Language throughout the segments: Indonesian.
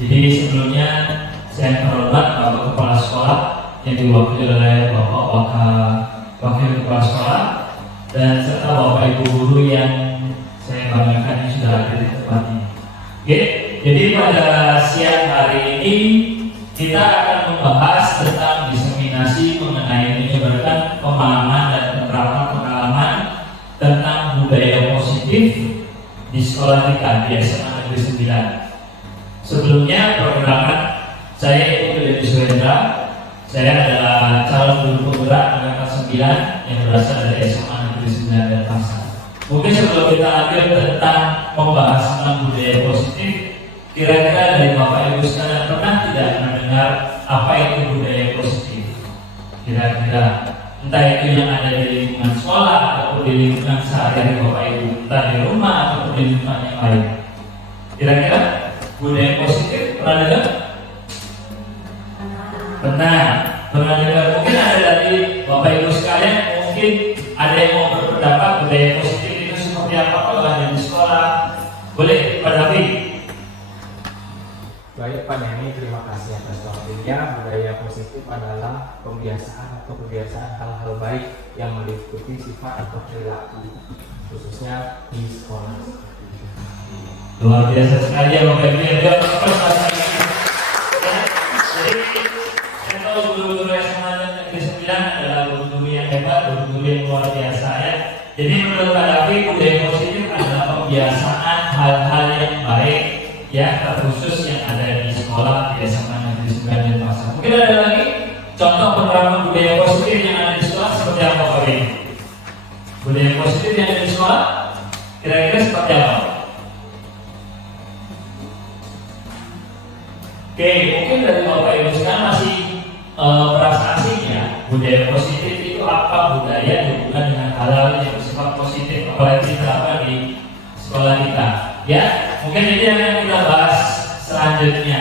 Jadi sebelumnya saya terhormat Bapak Kepala Sekolah yang diwakili oleh Bapak Wakil Kepala Sekolah dan serta Bapak Ibu Guru yang saya banggakan yang sudah hadir di tempat ini. Oke, jadi pada siang hari ini kita akan membahas tentang diseminasi mengenai menyebarkan pemahaman dan penerapan pengalaman tentang budaya positif di sekolah kita di SMA Negeri 9. Sebelumnya perkenalkan, saya Ibu Deddy Suhendra. Saya adalah calon guru penggerak angkatan 9 yang berasal dari SMA Negeri 9 Denpasar. Mungkin sebelum kita lanjut tentang membahas tentang budaya positif, kira-kira dari Bapak Ibu sekalian pernah tidak mendengar apa itu budaya positif? Kira-kira entah itu yang ada di lingkungan sekolah ataupun di lingkungan sehari-hari Bapak Ibu, entah di rumah ataupun di lingkungan yang lain. Kira-kira budaya positif pernah dengar? Pernah dengar. Mungkin ada dari Bapak Ibu sekalian, mungkin ada yang mau berpendapat budaya positif itu seperti apa kalau ada di sekolah. Boleh, Pak Davi. Baik Pak Neni, terima kasih atas waktunya. Budaya positif adalah pembiasaan atau kebiasaan hal-hal baik yang meliputi sifat atau perilaku, khususnya di sekolah. Luar biasa sekali ya Bapak Ibu yang jadi saya tahu guru-guru SMA Negeri 9 adalah guru-guru yang hebat, guru-guru yang luar biasa ya. Jadi menurut Pak Davi, budaya positif adalah pembiasaan hal-hal yang baik ya, terkhusus yang ada di sekolah di SMA Negeri 9 Denpasar. Mungkin ada lagi contoh penerapan budaya positif yang ada di sekolah seperti apa Pak Davi? Budaya positif yang ada di sekolah kira-kira seperti apa? Oke, mungkin dari Bapak Ibu sekarang masih merasa asing ya, budaya positif itu apa? Budaya hubungan dengan hal-hal yang bersifat positif, apalagi diterapkan di sekolah kita. Ya, mungkin ini yang akan kita bahas selanjutnya.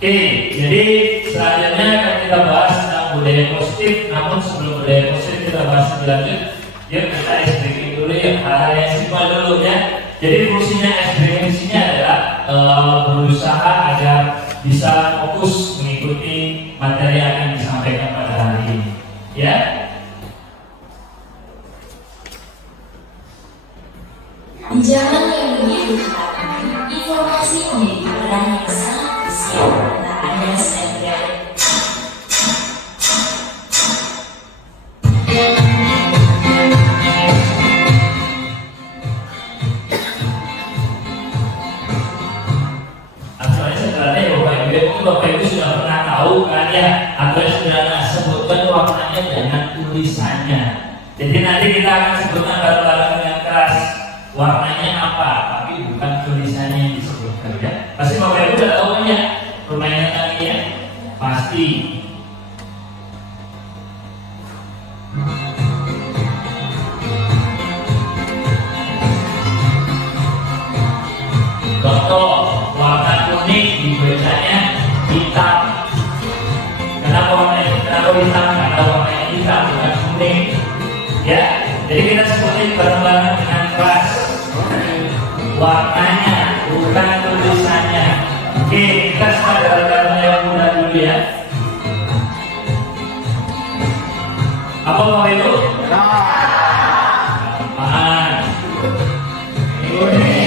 Oke, jadi selanjutnya akan kita bahas tentang budaya positif. Namun sebelum budaya positif kita bahas lebih lanjut, yuk kita SBK dulu ya, hal-hal yang simpel dulu ya. Jadi fungsinya SBK adalah berusaha agar bisa fokus mengikuti materi yang akan disampaikan pada hari ini. Ya. Di zaman yang begitu cepat, informasi menjadi peran yang sangat krusial karena ada snapdragon. Bapak Ibu sudah pernah tahu kan ya, atau sudah sebutkan warnanya dengan tulisannya. Jadi nanti kita akan sebutkan bareng-bareng dengan keras warnanya apa, tapi bukan tulisannya yang disebutkan ya. Pasti Bapak Ibu sudah tahu kan ya permainan tadi ya, pasti. Contoh warna kuning dibacanya hitam. Kenapa hitam? Karena warnanya hitam bukan kuning. Ya, jadi kita sebutin bareng-bareng dengan keras. Warnanya bukan tulisannya. Oke, kita start bareng-bareng yang mudah dulu ya. Apa mau itu? Apaan? Kuning.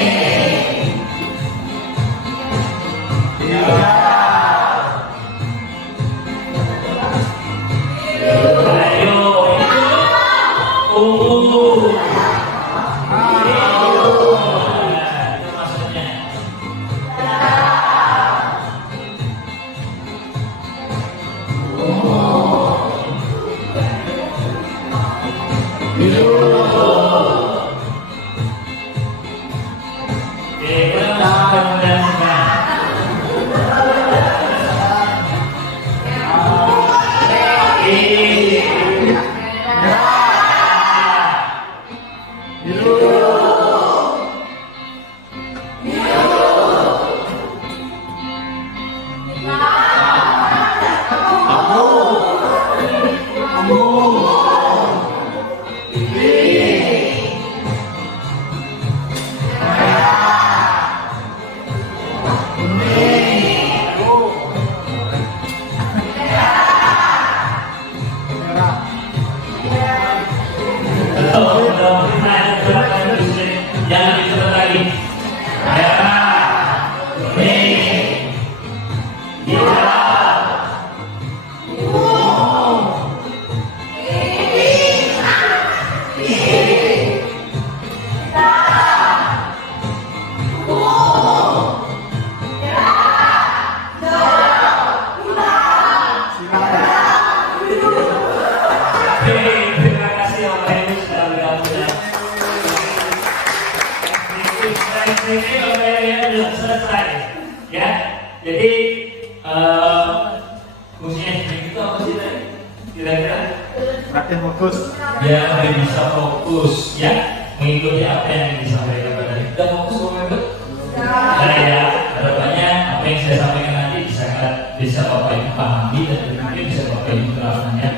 Jadi fungsinya itu apa sih tadi? Kira-kira? Praktek fokus. Ya, biar bisa fokus ya, mengikuti apa yang disampaikan tadi. Sudah fokus Bapak Ibu? Nah ya, harapannya apa yang saya sampaikan nanti bisa Bapak Ibu pahami dan mungkin bisa Bapak Ibu terapkan ya.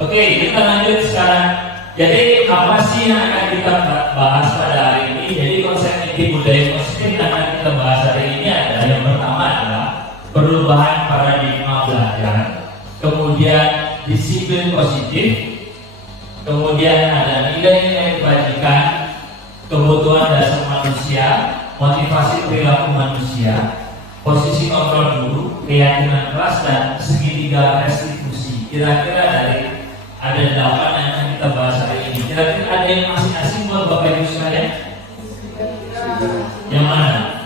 Oke, kita lanjut sekarang. Jadi apa sih yang akan kita bahas pada hari ini? Jadi konsep inti budaya positif yang akan kita bahas hari ini adalah yang pertama adalah perubahan paradigma belajar, kemudian disiplin positif, kemudian ada nilai-nilai kebajikan, kebutuhan dasar manusia, motivasi perilaku manusia, posisi kontrol guru, keyakinan kelas, dan segitiga restitusi. Kira-kira dari ada 8 yang akan kita bahas hari ini. Kira-kira ada yang masing-masing buat Bapak Ibu sekalian? Yang mana?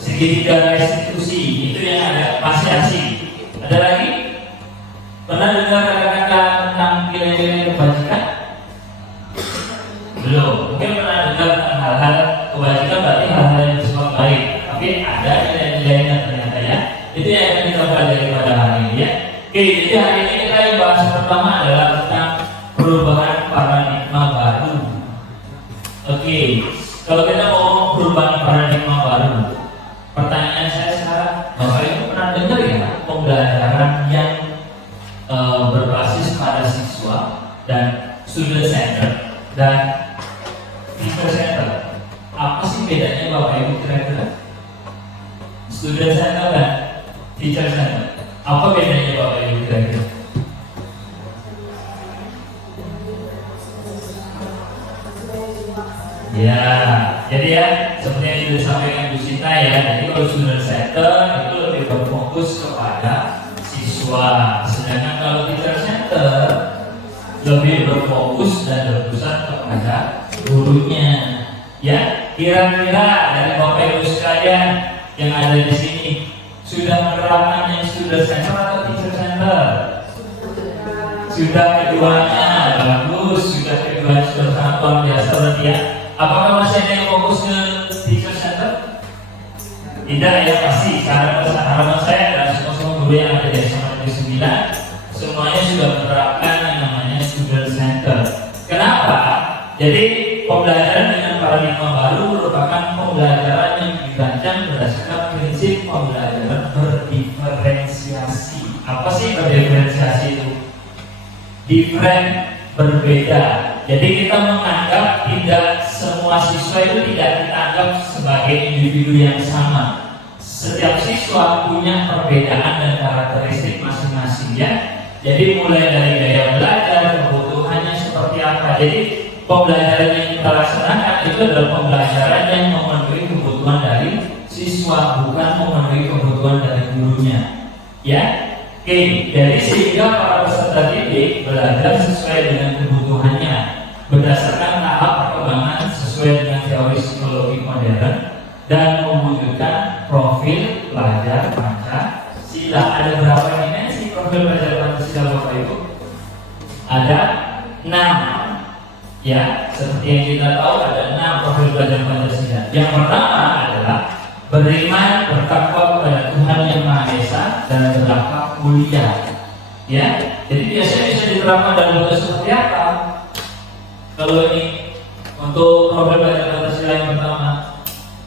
Segitiga restitusi itu yang ada masih asing. Ada lagi? Pernah dengar kata-kata tentang nilai-nilai kebajikan? Belum. Mungkin pernah dengar tentang hal-hal kebajikan berarti hal-hal yang bersifat baik. Tapi ada nilai-nilainya ternyata ya. Itu yang akan kita pelajari pada hari ini ya. Oke, jadi hari ini kita yang bahas pertama adalah tentang perubahan paradigma baru. Oke, kalau kita mau perubahan paradigma baru, pertanyaan saya sekarang, Bapak Ibu pernah dengar ya pembelajaran yang berbasis pada siswa dan student center dan teacher center? Apa sih bedanya Bapak Ibu kira-kira? Student center dan teacher center, apa bedanya Bapak Ibu kira-kira? Ya, jadi ya seperti yang sudah disampaikan Bu Sita ya, jadi kalau student center itu lebih berfokus kepada siswa, sedangkan kalau teacher center lebih berfokus dan berpusat kepada gurunya. Ya, kira-kira dari Bapak Ibu sekalian yang ada di sini sudah menerapkan yang student center atau teacher center? Sudah keduanya, bagus. Sudah keduanya sudah sangat luar biasa berarti ya. Apakah masih ada yang fokus ke teacher center? Tidak ya, pasti. Karena harapan saya adalah semua guru yang ada di SMA Negeri 9 semuanya sudah menerapkan yang namanya student center. Kenapa? Jadi pembelajaran dengan paradigma baru merupakan pembelajaran yang dirancang berdasarkan prinsip pembelajaran berdiferensiasi. Apa sih berdiferensiasi itu? Different, berbeda. Jadi kita menganggap tidak semua siswa itu tidak kita anggap sebagai individu yang sama. Setiap siswa punya perbedaan dan karakteristik masing-masing ya. Jadi mulai dari gaya belajar, kebutuhannya seperti apa. Jadi pembelajaran yang kita laksanakan itu adalah pembelajaran yang memenuhi kebutuhan dari siswa, bukan memenuhi kebutuhan dari gurunya. Ya, oke. Jadi sehingga para peserta didik belajar sesuai dengan kebutuhannya, berdasarkan tahap perkembangan sesuai dengan teori psikologi modern dan mewujudkan profil pelajar Pancasila. Ada berapa dimensi profil pelajar Pancasila Bapak Ibu? Ada 6. Ya, seperti yang kita tahu ada 6 profil pelajar Pancasila. Yang pertama adalah beriman, bertakwa kepada Tuhan Yang Maha Esa dan berakhlak mulia. Ya, jadi biasanya bisa diterapkan dalam bentuk seperti apa? Kalau ini untuk profil pelajar Pancasila yang pertama,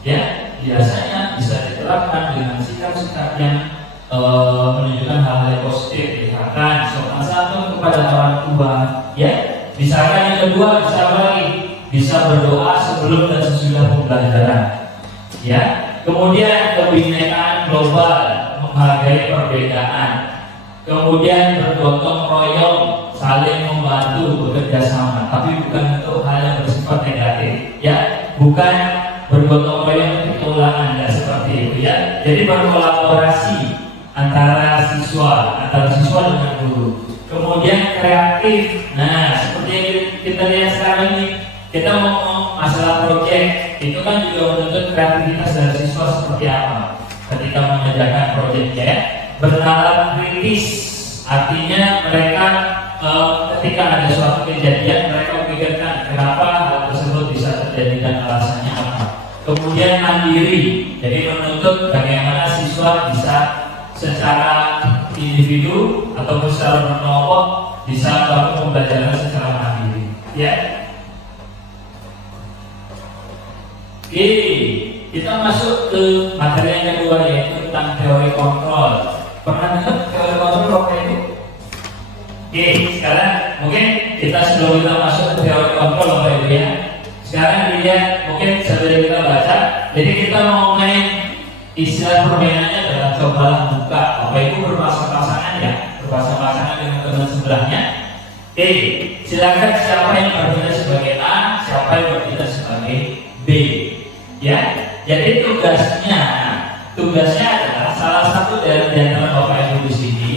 ya biasanya bisa diterapkan dengan sikap-sikap yang menunjukkan hal yang positif, misalkan sopan santun kepada orang tua, ya. Misalkan yang kedua bisa apa lagi? Bisa berdoa sebelum dan sesudah pembelajaran, ya. Kemudian kebinekaan global, menghargai perbedaan. Kemudian bergotong royong, saling membantu, bekerja sama, tapi bukan untuk hal yang bersifat negatif, ya. Bukan bergotong royong ketulangan, tidak seperti itu, ya. Jadi berkolaborasi antara siswa dengan guru. Kemudian kreatif. Nah, seperti yang kita lihat sekarang ini, kita ngomong masalah proyek, itu kan juga menuntut kreativitas dari siswa seperti apa ketika mengerjakan proyeknya, ya. Bernalar kritis, artinya mereka ketika ada suatu kejadian mereka memikirkan kenapa hal tersebut bisa terjadi dan alasannya apa. Kemudian mandiri, jadi menuntut bagaimana siswa siswa bisa secara individu ataupun secara berkelompok bisa melakukan pembelajaran secara mandiri. Ya. Oke, kita masuk ke materi yang kedua yaitu tentang teori kontrol. Pernah dengar teori kontrol apa itu? Oke, sekarang mungkin kita sebelum kita masuk ke teori kontrol Bapak Ibu ya. Sekarang dilihat mungkin sambil kita baca. Jadi kita mau main istilah permainannya adalah cobalah buka. Bapak Ibu berpasang-pasangan ya, berpasang-pasangan dengan teman sebelahnya. Oke, silakan siapa yang bertindak sebagai A, siapa yang bertindak sebagai B. Ya, jadi tugasnya adalah salah satu dari antara Bapak Ibu di sini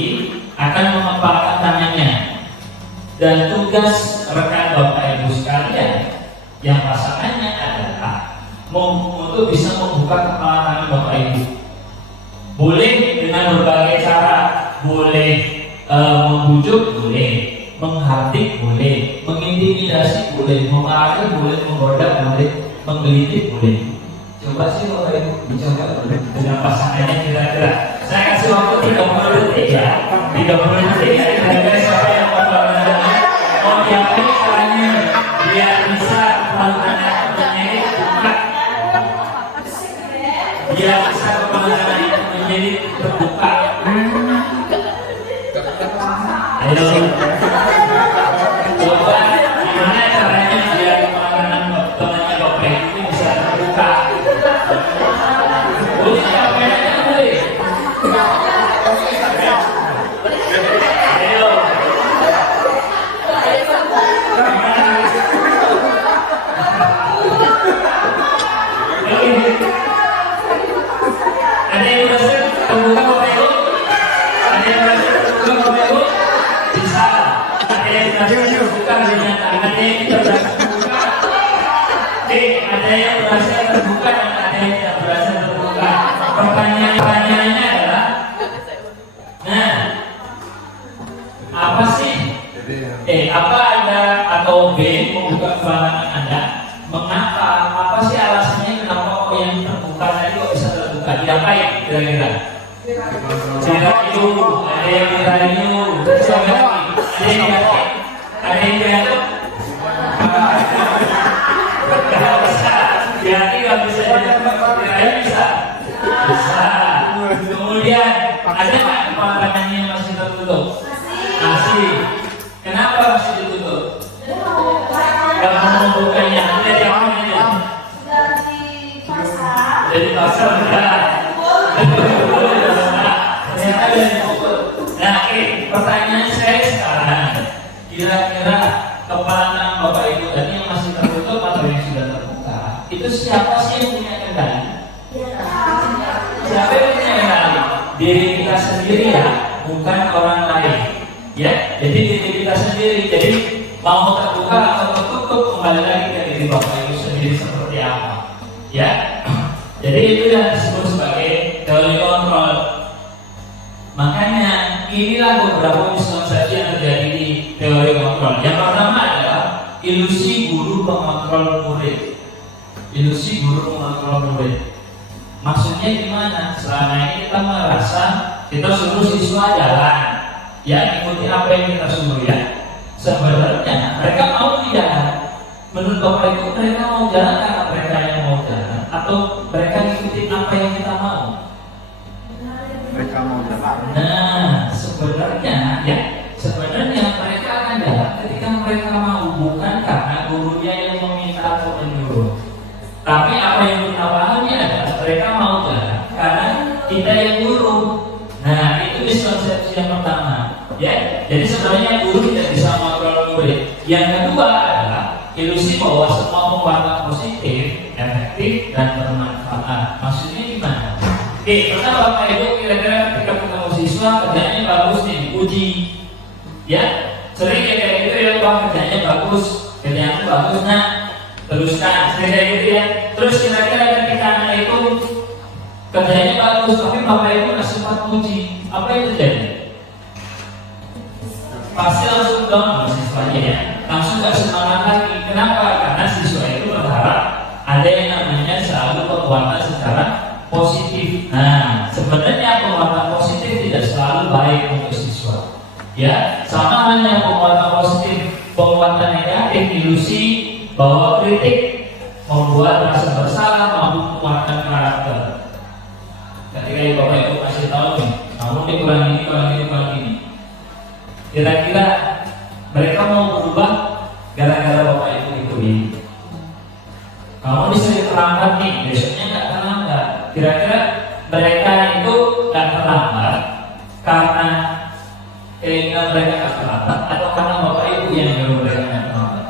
akan mengepalkan tangannya. Dan tugas rekan Bapak Ibu sekalian yang pasangannya adalah untuk bisa membuka kepala tangan Bapak Ibu. Boleh dengan berbagai cara, boleh membujuk, boleh menghardik, boleh mengintimidasi, boleh memarahi, boleh menggoda, boleh menggelitik, boleh. Coba sih Bapak Ibu dicoba dengan pasangannya kira-kira. Saya kasih waktu 30 detik ya. 30 detik ya. Kira-kira siapa yang mau diapain caranya biar bisa melakukan menjadi buka, biar bisa kepala itu menjadi terbuka. Ayo, coba gimana caranya biar kepala temannya Bapak Ibu bisa terbuka. Boleh nggak mainannya boleh? Ayo. Ada yang berhasil terbuka Bapak Ibu? Ada yang berhasil terbuka Bapak Ibu? Bisa. Ada yang berhasil terbuka dengan ada yang tidak berhasil terbuka. Oke, ada yang berhasil terbuka dan ada yang tidak berhasil terbuka. Pertanyaannya adalah, nah, apa sih? Apa Anda atau B membuka kepala Anda? Mengapa? Apa sih alasannya kenapa kok yang terbuka tadi kok bisa terbuka? Diapain kira-kira? Dirayu, ada yang dirayu, ada yang yakin, ada yang jatuh. Gak bisa, yakin gak bisa dirayu bisa? Bisa. Kemudian ada nggak kepala tangannya yang masih tertutup? Masih. Kenapa masih ditutup? Gak mau membukanya. Jadi pasal enggak. Nah, pertanyaan saya sekarang, kira-kira kepala tangan Bapak Ibu tadi yang masih tertutup atau yang sudah terbuka, itu siapa sih yang punya kendali? Siapa yang punya kendali? Diri kita sendiri ya, bukan orang lain. Ya, jadi diri kita sendiri. Jadi mau terbuka atau tertutup kembali lagi ke diri Bapak Ibu sendiri seperti apa. Ya. Jadi itu yang disebut sebagai teori kontrol. Makanya inilah beberapa miskonsepsi yang terjadi di teori kontrol. Yang pertama adalah ilusi guru pengontrol murid. Ilusi guru pengontrol murid. Maksudnya gimana? Selama ini kita merasa kita suruh siswa jalan, ya ikuti apa yang kita suruh ya. Sebenarnya mereka mau jalan. Menurut Bapak Ibu mereka mau jalan karena mereka yang mau jalan atau mereka ngikutin apa yang kita mau? Mereka mau jalan. Nah, sebenarnya mereka akan jalan ketika mereka mau, bukan karena gurunya yang meminta atau menyuruh. Tapi apa yang kita pahami adalah mereka mau jalan karena kita yang guru. Nah, itu miskonsepsi yang pertama. Ya, jadi sebenarnya guru tidak bisa mengontrol murid. Yang kedua adalah ilusi bahwa semua pembahasan positif, efektif, dan bermanfaat. Maksudnya gimana? Oke, pertama Bapak Ibu kira-kira ketika ketemu siswa kerjanya bagus nih, dipuji. Ya, sering kayak gitu ya, Pak, kerjanya bagus, kerjanya bagus, nah teruskan, kayak gitu ya. Terus kira-kira ketika anak itu kerjanya bagus, tapi Bapak Ibu nggak sempat puji, apa yang terjadi? Pasti langsung down siswanya ya, langsung gak semangat lagi. Kenapa? Karena siswa itu berharap ada yang namanya selalu penguatan secara positif. Nah, sebenarnya penguatan positif tidak selalu baik untuk siswa. Ya, sama halnya penguatan positif, penguatan negatif, ilusi bahwa kritik membuat rasa bersalah, mampu menguatkan karakter. Ketika Bapak Ibu kasih tahu nih, kamu ini kurang ini, kurang ini, kurang ini. Kira-kira mereka mau berubah gara-gara Bapak Ibu itu ini. Kamu bisa terlambat nih, besoknya nggak terlambat. Kira-kira mereka itu nggak terlambat karena keinginan mereka nggak terlambat atau karena Bapak Ibu yang nyuruh mereka nggak terlambat?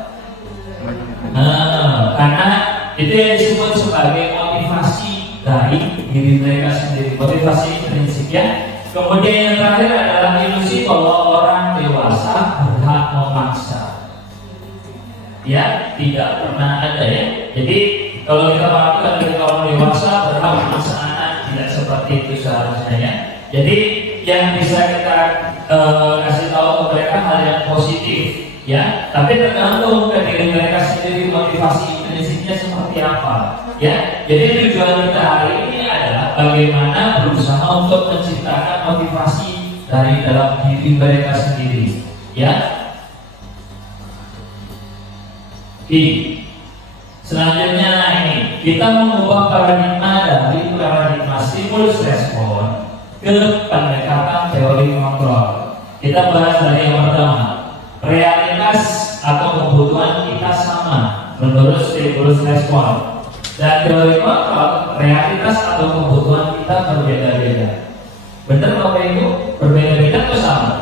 Karena itu yang disebut sebagai motivasi dari diri mereka sendiri, motivasi prinsipnya. Kemudian yang terakhir adalah ilusi bahwa orang dewasa berhak memaksa. Ya, tidak pernah ada ya. Jadi kalau kita perhatikan ketika orang dewasa berhak memaksa anak, tidak seperti itu seharusnya ya. Jadi yang bisa kita kasih tahu ke mereka hal yang positif ya, tapi tergantung ke diri mereka sendiri motivasi prinsipnya seperti apa ya. Jadi tujuan kita hari ini adalah bagaimana berusaha untuk menciptakan motivasi dari dalam diri mereka sendiri ya. Selanjutnya ini kita mengubah paradigma dari paradigma stimulus respon ke pendekatan teori kontrol. Kita bahas dari yang pertama, realitas atau kebutuhan kita sama menurut stimulus respon, dan teori kontrol realitas atau kebutuhan kita berbeda-beda. Benar Bapak Ibu? Berbeda-beda atau sama?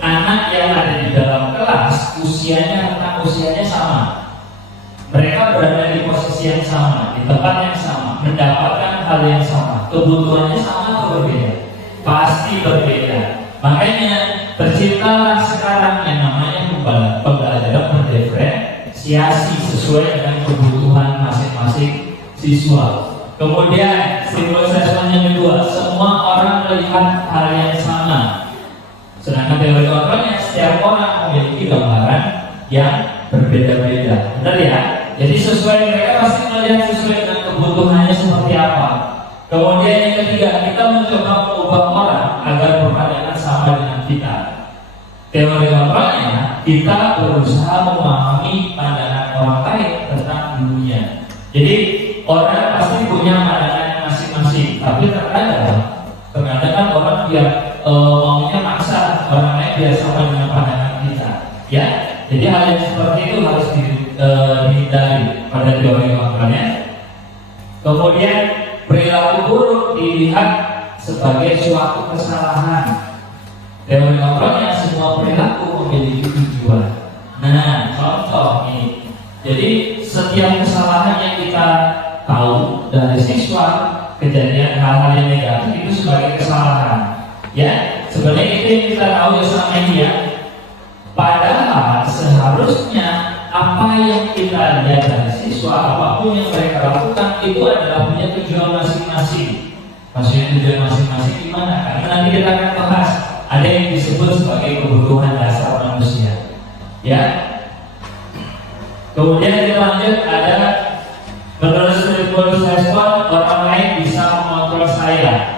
Anak yang ada di dalam kelas usianya sama. Mereka berada di posisi yang sama, di tempat yang sama, mendapatkan hal yang sama, kebutuhannya sama atau berbeda? Pasti berbeda. Makanya terciptalah sekarang yang namanya pembelajaran berdiferensiasi sesuai dengan kebutuhan masing-masing siswa. Kemudian stimulus respon yang kedua, semua orang melihat hal yang sama. Sedangkan teori kontrolnya setiap orang memiliki gambaran yang berbeda-beda. Benar ya? Jadi sesuai, mereka pasti melihat sesuai dengan kebutuhannya seperti apa. Kemudian yang ketiga, kita mencoba mengubah orang agar berpandangan sama dengan kita. Teori kontrolnya, kita berusaha memahami pandangan orang lain tentang dunia. Jadi orang pasti punya pandangan masing-masing, tapi terkadang kan orang yang maunya maksa orang lain biar sama dengan pandangan kita. Ya, jadi hal yang seperti itu harus dihindari pada teori kontrolnya. Kemudian perilaku buruk dilihat sebagai suatu kesalahan. Teori kontrolnya semua perilaku memiliki tujuan. Nah, contoh ini. Jadi setiap kesalahan yang kita tahu dari siswa, kejadian hal-hal yang negatif itu sebagai kesalahan. Ya, sebenarnya itu yang kita tahu ya selama ini ya. Padahal seharusnya apa yang kita lihat dari siswa, apapun yang mereka lakukan itu adalah punya tujuan masing-masing. Maksudnya tujuan masing-masing gimana? Karena nanti kita akan bahas ada yang disebut sebagai kebutuhan dasar manusia. Ya. Kemudian kita lanjut, ada menurut stimulus respon orang lain bisa mengontrol saya.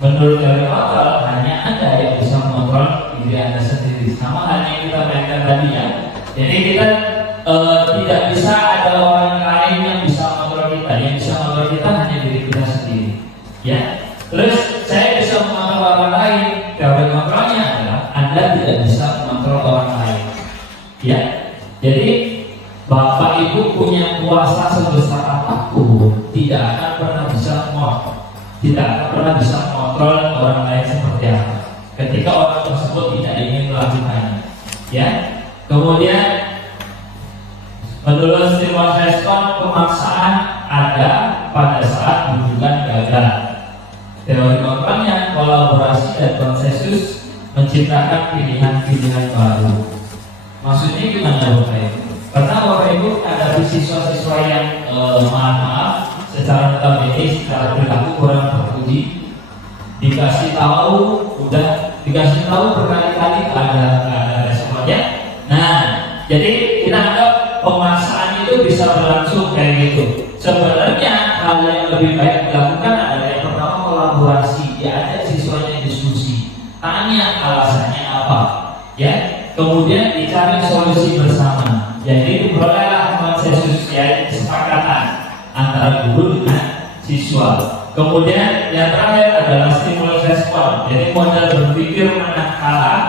Menurut teori kontrol hanya Anda yang bisa mengontrol diri Anda sendiri. Sama halnya yang kita mainkan tadi ya. Jadi kita tidak bisa ada orang lain yang bisa mengontrol kita. Yang bisa mengontrol kita hanya diri kita sendiri. Ya. Terus saya bisa mengontrol orang lain. Teori kontrolnya adalah Anda tidak bisa mengontrol orang lain. Ya. Jadi Bapak Ibu punya kuasa sebesar apapun, tidak akan pernah bisa mengontrol orang lain seperti apa ketika orang tersebut tidak ingin melakukannya. Ya. Kemudian menurut stimulus respon, pemaksaan ada pada saat hubungan gagal. Teori kontrolnya kolaborasi dan konsensus menciptakan pilihan-pilihan baru. Maksudnya gimana Bapak Ibu? Karena Bapak Ibu ada siswa-siswa yang maaf secara notabene, secara perilaku kurang terpuji, dikasih tahu berkali-kali ada responnya. Nah, jadi kita anggap pemaksaan itu bisa berlangsung kayak gitu. Sebenarnya hal yang yang lebih baik dilakukan adalah yang pertama kolaborasi, diajak siswanya diskusi, tanya alasannya apa, ya. Kemudian dicari solusi bersama. Jadi diperolehlah konsensus, ya, kesepakatan antara guru dengan siswa. Kemudian yang terakhir adalah stimulus respon. Jadi model berpikir menang kalah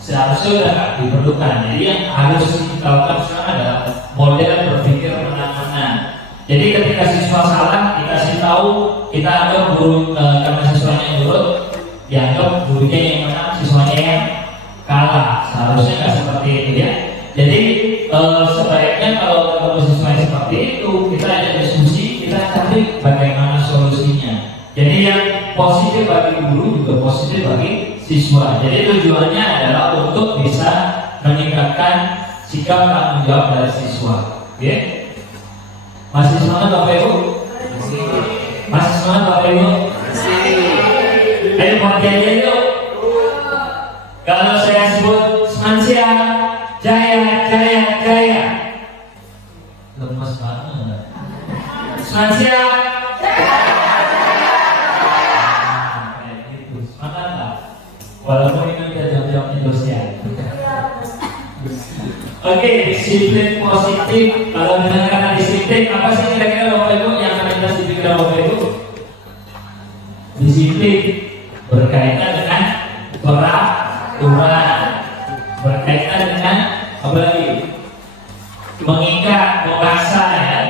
seharusnya sudah diperlukan. Jadi yang harus kita lakukan sekarang adalah model berpikir menang-menang. Jadi ketika siswa salah, dikasih tahu, kita anggap guru karena siswanya yang nurut, dianggap gurunya yang menang, siswanya yang kalah. Seharusnya nggak seperti itu, ya. Jadi sebaiknya kalau ketemu siswa yang seperti itu, kita ada diskusi, kita cari bagaimana solusinya. Jadi yang positif bagi guru juga positif bagi siswa. Jadi tujuannya adalah untuk bisa meningkatkan sikap tanggung jawab dari siswa. Oke? Masih semangat Bapak Ibu? Masih semangat Bapak Ibu? Ayo bagiannya yuk. Kalau saya sebut Semansia, jaya, jaya, jaya. Lemes banget. Semansia, kayak gitu. Semangat lah. Walaupun itu tidak jawab-jawab Indonesia. Oke, disiplin positif. Kalau dengan kata disiplin, apa sih kira-kira Bapak Ibu yang akan kita dipikirkan Bapak Ibu? Disiplin berkaitan dengan peraturan, berkaitan dengan apa lagi? Mengikat, mengasah, ya.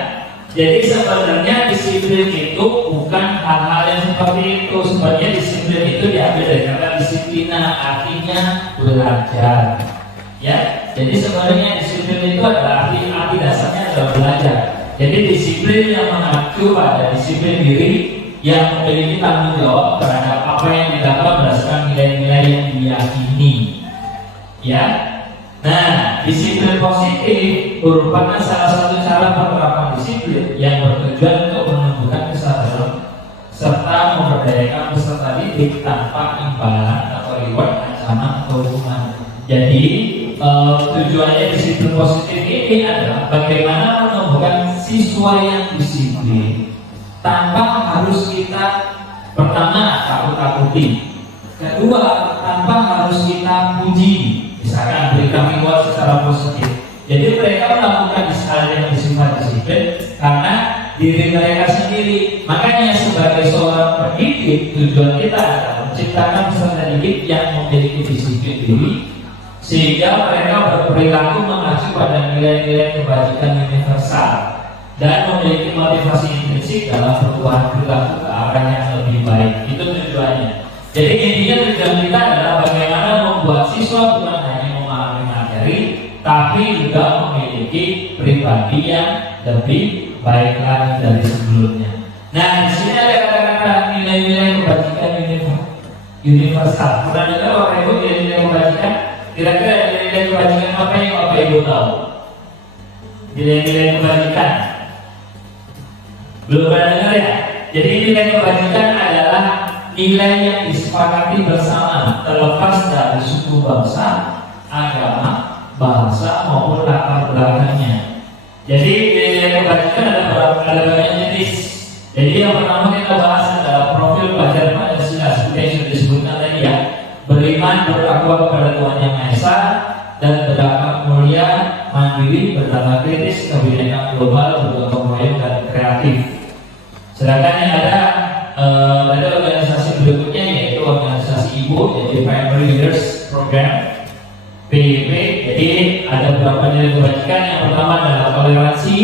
Jadi sebenarnya disiplin itu bukan hal-hal yang seperti itu. Sebenarnya disiplin itu diambil dari kata disiplina, artinya belajar. Ya, jadi sebenarnya disiplin itu adalah arti dasarnya adalah belajar. Jadi disiplin yang mengacu pada disiplin diri yang memiliki tanggung jawab terhadap apa yang dilakukan berdasarkan nilai-nilai yang diyakini. Ya, nah disiplin positif merupakan salah satu cara penerapan disiplin yang bertujuan untuk menumbuhkan kesadaran serta memberdayakan peserta didik tanpa imbalan atau reward, ancaman atau hukuman. Jadi tujuannya disiplin positif ini adalah bagaimana menumbuhkan siswa yang disiplin tanpa harus kita pertama takut-takuti, kedua tanpa harus kita puji, misalkan berikan reward secara positif. Jadi mereka melakukan hal yang bersifat disiplin karena diri mereka sendiri. Makanya sebagai seorang pendidik, tujuan kita adalah menciptakan peserta didik yang memiliki disiplin diri sehingga mereka berperilaku mengacu pada nilai-nilai kebajikan universal dan memiliki motivasi intrinsik dalam perubahan perilaku ke arah yang lebih baik. Itu tujuannya. Jadi intinya tujuan kita adalah bagaimana membuat siswa bukan hanya memahami materi, tapi juga memiliki pribadi yang lebih baik lagi dari sebelumnya. Nah, di sini ada kata-kata nilai-nilai kebajikan universal. Pernah dengar Bapak Ibu nilai-nilai kebajikan? Kira-kira nilai-nilai kebajikan apa yang Bapak Ibu tahu? Nilai-nilai kebajikan belum pernah dengar, ya? Jadi nilai kebajikan adalah nilai yang disepakati bersama terlepas dari suku bangsa, agama, bahasa maupun latar belakangnya. Jadi nilai kebajikan ada banyak jenis. Jadi yang pertama kita bahas adalah profil pelajar Pancasila seperti yang sudah disebutkan tadi, ya. Beriman, bertakwa kepada Tuhan Yang Maha Esa, dan berakhlak mulia, mandiri, bertata kritis, kebinekaan global, bergotong royong dan kreatif. Sedangkan yang ada organisasi berikutnya yaitu organisasi ibu, yaitu Primary Leaders Program (PIP). Jadi ada beberapa nilai kebajikan. Yang pertama adalah toleransi,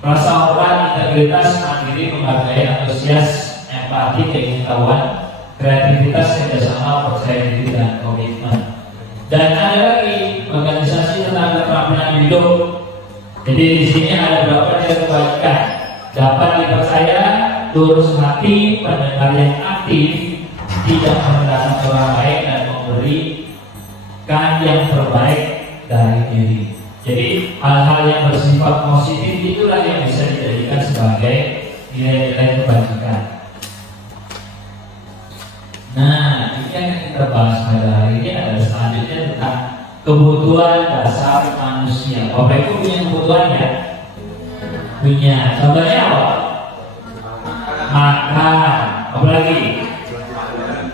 rasa hormat, integritas, mandiri, menghargai, antusias, empati, keingintahuan, kreativitas, kerjasama, percaya diri, dan komitmen. Dan ada lagi organisasi tentang keterampilan hidup. Jadi di sini ada beberapa nilai kebajikan: dapat dipercaya, lurus hati, pendengar yang aktif, tidak merendahkan orang lain, dan memberikan yang terbaik dari diri. Jadi hal-hal yang bersifat positif itulah yang bisa dijadikan sebagai nilai-nilai kebajikan. Nah, ini yang kita bahas pada hari ini adalah selanjutnya tentang kebutuhan dasar manusia. Bapak Ibu punya kebutuhan ya? Punya. Contohnya apa? makan. Apa lagi?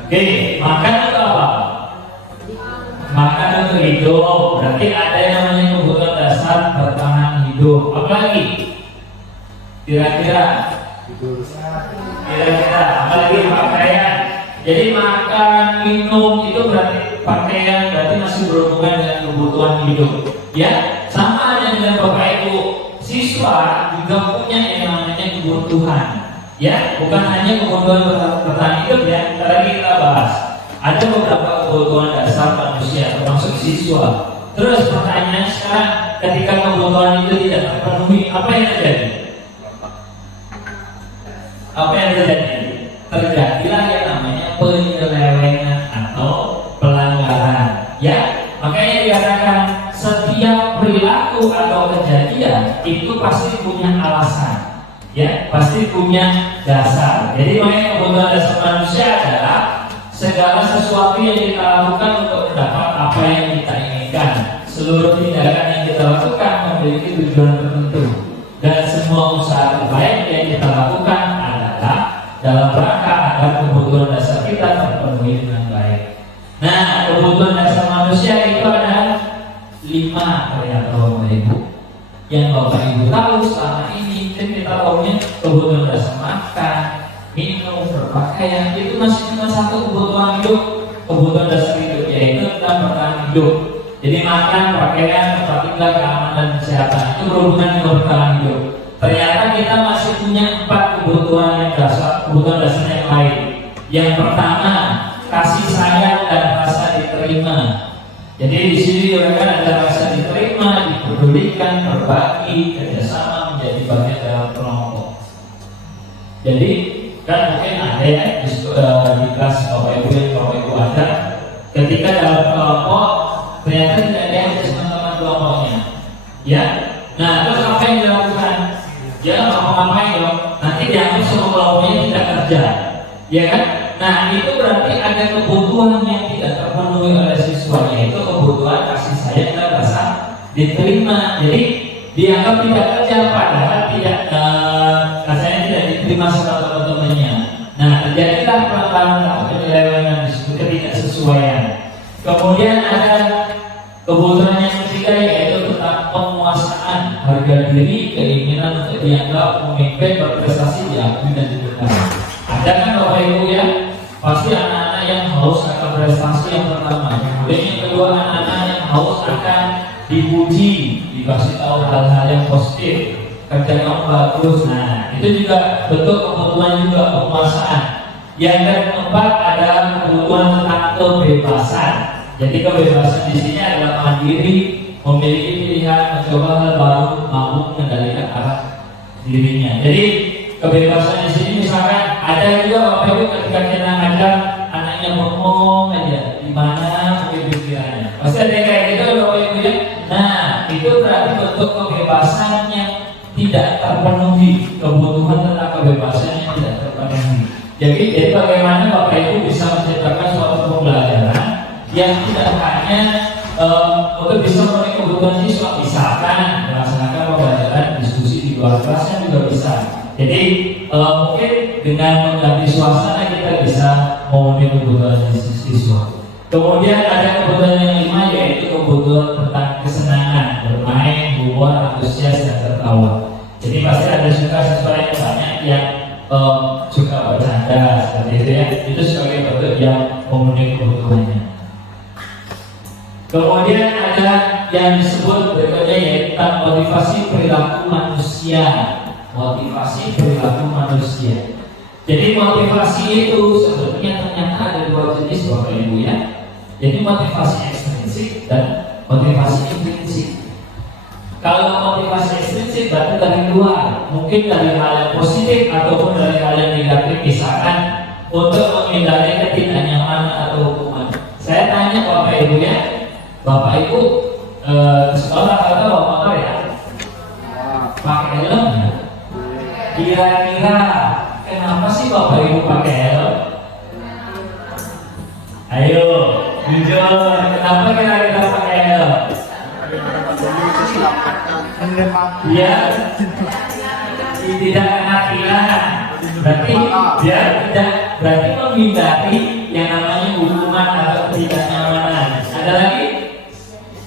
Oke, makan itu apa? Makan untuk hidup. Berarti ada yang namanya kebutuhan dasar bertahan hidup. Apa lagi? Kira-kira apa lagi? Pakaian. Jadi makan, minum itu berarti pakaian, berarti masih berhubungan dengan kebutuhan hidup. Ya, sama aja dengan Bapak Ibu. Siswa juga punya yang namanya kebutuhan. Ya, bukan hanya kebutuhan bertahan hidup ya. Tadi kita bahas. Ada beberapa kebutuhan dasar manusia, termasuk siswa. Terus pertanyaan sekarang, ketika kebutuhan itu tidak terpenuhi, apa yang terjadi? Apa yang terjadi? Terjadilah yang namanya penyelewengan atau pelanggaran. Ya, makanya dikatakan setiap perilaku atau kejadian itu pasti punya alasan. Ya, pasti punya dasar. Jadi makanya kebutuhan dasar manusia adalah segala sesuatu yang kita lakukan untuk mendapat apa yang kita inginkan. Seluruh tindakan yang kita lakukan memiliki tujuan tertentu, dan semua usaha terbaik yang kita lakukan adalah dalam rangka agar kebutuhan dasar kita terpenuhi dengan baik. Nah, kebutuhan dasar manusia itu ada 5 ternyata Bapak Ibu. Yang Bapak Ibu tahu selama ini, kan kita tahunya kebutuhan dasar makan, minum, berpakaian itu masih cuma satu kebutuhan hidup. Kebutuhan dasar hidup yaitu tentang bertahan hidup. Jadi makan, pakaian, tempat tinggal, keamanan dan kesehatan itu berhubungan dengan bertahan hidup. Ternyata kita masih punya 4 kebutuhan yang dasar, kebutuhan dasar yang lain. Yang pertama, kasih sayang dan rasa diterima. Jadi di sini juga ada rasa diterima, dipedulikan, berbagi, kerjasama, menjadi bagian dalam kelompok. Jadi kan mungkin ada ya di kelas Bapak Ibu yang Bapak Ibu ada, ketika dalam kelompok ternyata tidak ada yang teman-teman kelompoknya. Ya, nah terus apa yang dilakukan? Ya ngapa-ngapain dong? Nanti dianggap semua kelompoknya tidak kerja, ya kan? Nah itu berarti ada kebutuhan yang tidak terpenuhi oleh siswa, yaitu kebutuhan kasih sayang dan rasa diterima. Jadi dianggap tidak kerja padahal tidak rasanya tidak diterima sama teman-temannya. Nah terjadilah pelanggaran atau penyelewengan disebut ketidaksesuaian. Kemudian ada kebutuhan yang ketiga yaitu tentang penguasaan, harga diri, keinginan untuk dianggap memimpin, berprestasi, diakui dan dikenal. Ada kan Bapak Ibu ya? Pasti anak-anak yang haus akan prestasi yang pertama. Kemudian yang kedua anak-anak yang haus akan dipuji, dikasih tahu hal-hal yang positif, kerja kamu bagus. Nah itu juga bentuk kebutuhan juga penguasaan. Yang keempat adalah kebutuhan tentang kebebasan. Jadi kebebasan di sini adalah mandiri, memiliki pilihan, mencoba hal baru, mampu mengendalikan arah dirinya. Jadi kebebasan di sini misalkan ada juga Bapak Ibu ketika kita ngajar anaknya ngomong aja di mana mungkin pikirannya. Pasti ada yang kayak gitu Bapak Ibu ya. Nah itu berarti bentuk kebebasan yang tidak terpenuhi, kebutuhan tentang kebebasan yang tidak terpenuhi. Jadi bagaimana Bapak Ibu bisa menciptakan suatu pembelajaran yang tidak hanya untuk bisa memenuhi kebutuhan siswa, misalkan melaksanakan pembelajaran diskusi di luar kelasnya juga bisa. Jadi mungkin dengan mengganti suasana kita bisa memenuhi kebutuhan siswa. Kemudian ada kebutuhan yang 5 yaitu kebutuhan tentang kesenangan, bermain, humor, antusias dan tertawa. Jadi pasti ada juga siswa yang banyak yang suka bercanda seperti itu ya. Itu sebagai bentuk yang memenuhi kebutuhannya. Kemudian ada yang disebut berikutnya yaitu motivasi perilaku manusia. Motivasi perilaku manusia. Jadi motivasi itu sebetulnya ternyata ada 2 jenis Bapak Ibu ya. Jadi motivasi ekstrinsik dan motivasi intrinsik. Kalau motivasi ekstrinsik berarti dari luar, mungkin dari hal yang positif ataupun dari hal yang negatif, misalkan untuk menghindari ketidaknyamanan atau hukuman. Saya tanya Bapak Ibu ya, Bapak Ibu sekolah atau bawa motor ya? Pakai helm ya? Kira-kira kenapa sih Bapak Ibu pakai helm? Ayo, jujur, kenapa kira-kira pakai helm? Ya, tidak kena tilang. Berarti dia tidak berarti menghindari yang namanya hukuman atau ketidaknyamanan. Ada lagi?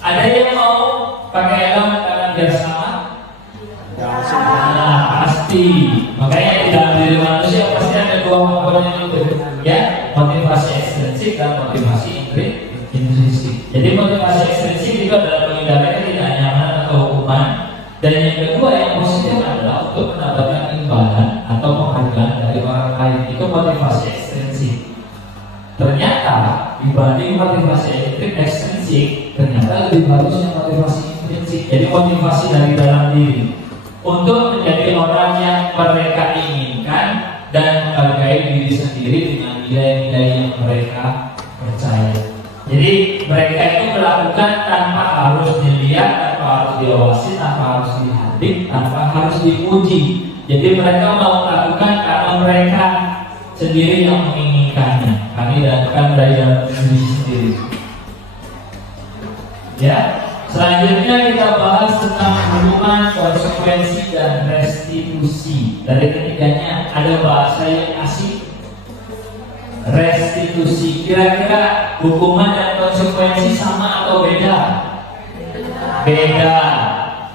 Ada yang mau pakai helm karena biar selamat? Nah, pasti. Makanya di dalam diri manusia pasti ada dua komponen itu, ya, motivasi ekstrinsik dan motivasi intrinsik. Jadi motivasi ekstrinsik itu adalah menghindari ketidaknyamanan atau hukuman. Dan yang kedua yang positif adalah untuk mendapatkan imbalan atau penghargaan dari orang lain. Itu motivasi ekstrinsik. Ternyata dibanding motivasi ekstrinsik, ternyata lebih bagus yang motivasi intrinsik. Jadi motivasi dari dalam diri untuk menjadi orang yang mereka inginkan dan menghargai diri sendiri dengan nilai-nilai yang mereka percaya. Jadi mereka itu melakukan tanpa harus dilihat, tanpa harus diawasi, tanpa harus dihadik, tanpa harus dipuji. Jadi mereka mau melakukan karena mereka sendiri yang menginginkannya. Kami lakukan dari dalam diri sendiri. Ya. Selanjutnya kita bahas tentang hukuman, konsekuensi, dan restitusi. Dari ketiganya ada bahasa yang asik, restitusi. Kira-kira hukuman dan konsekuensi sama atau beda? Beda.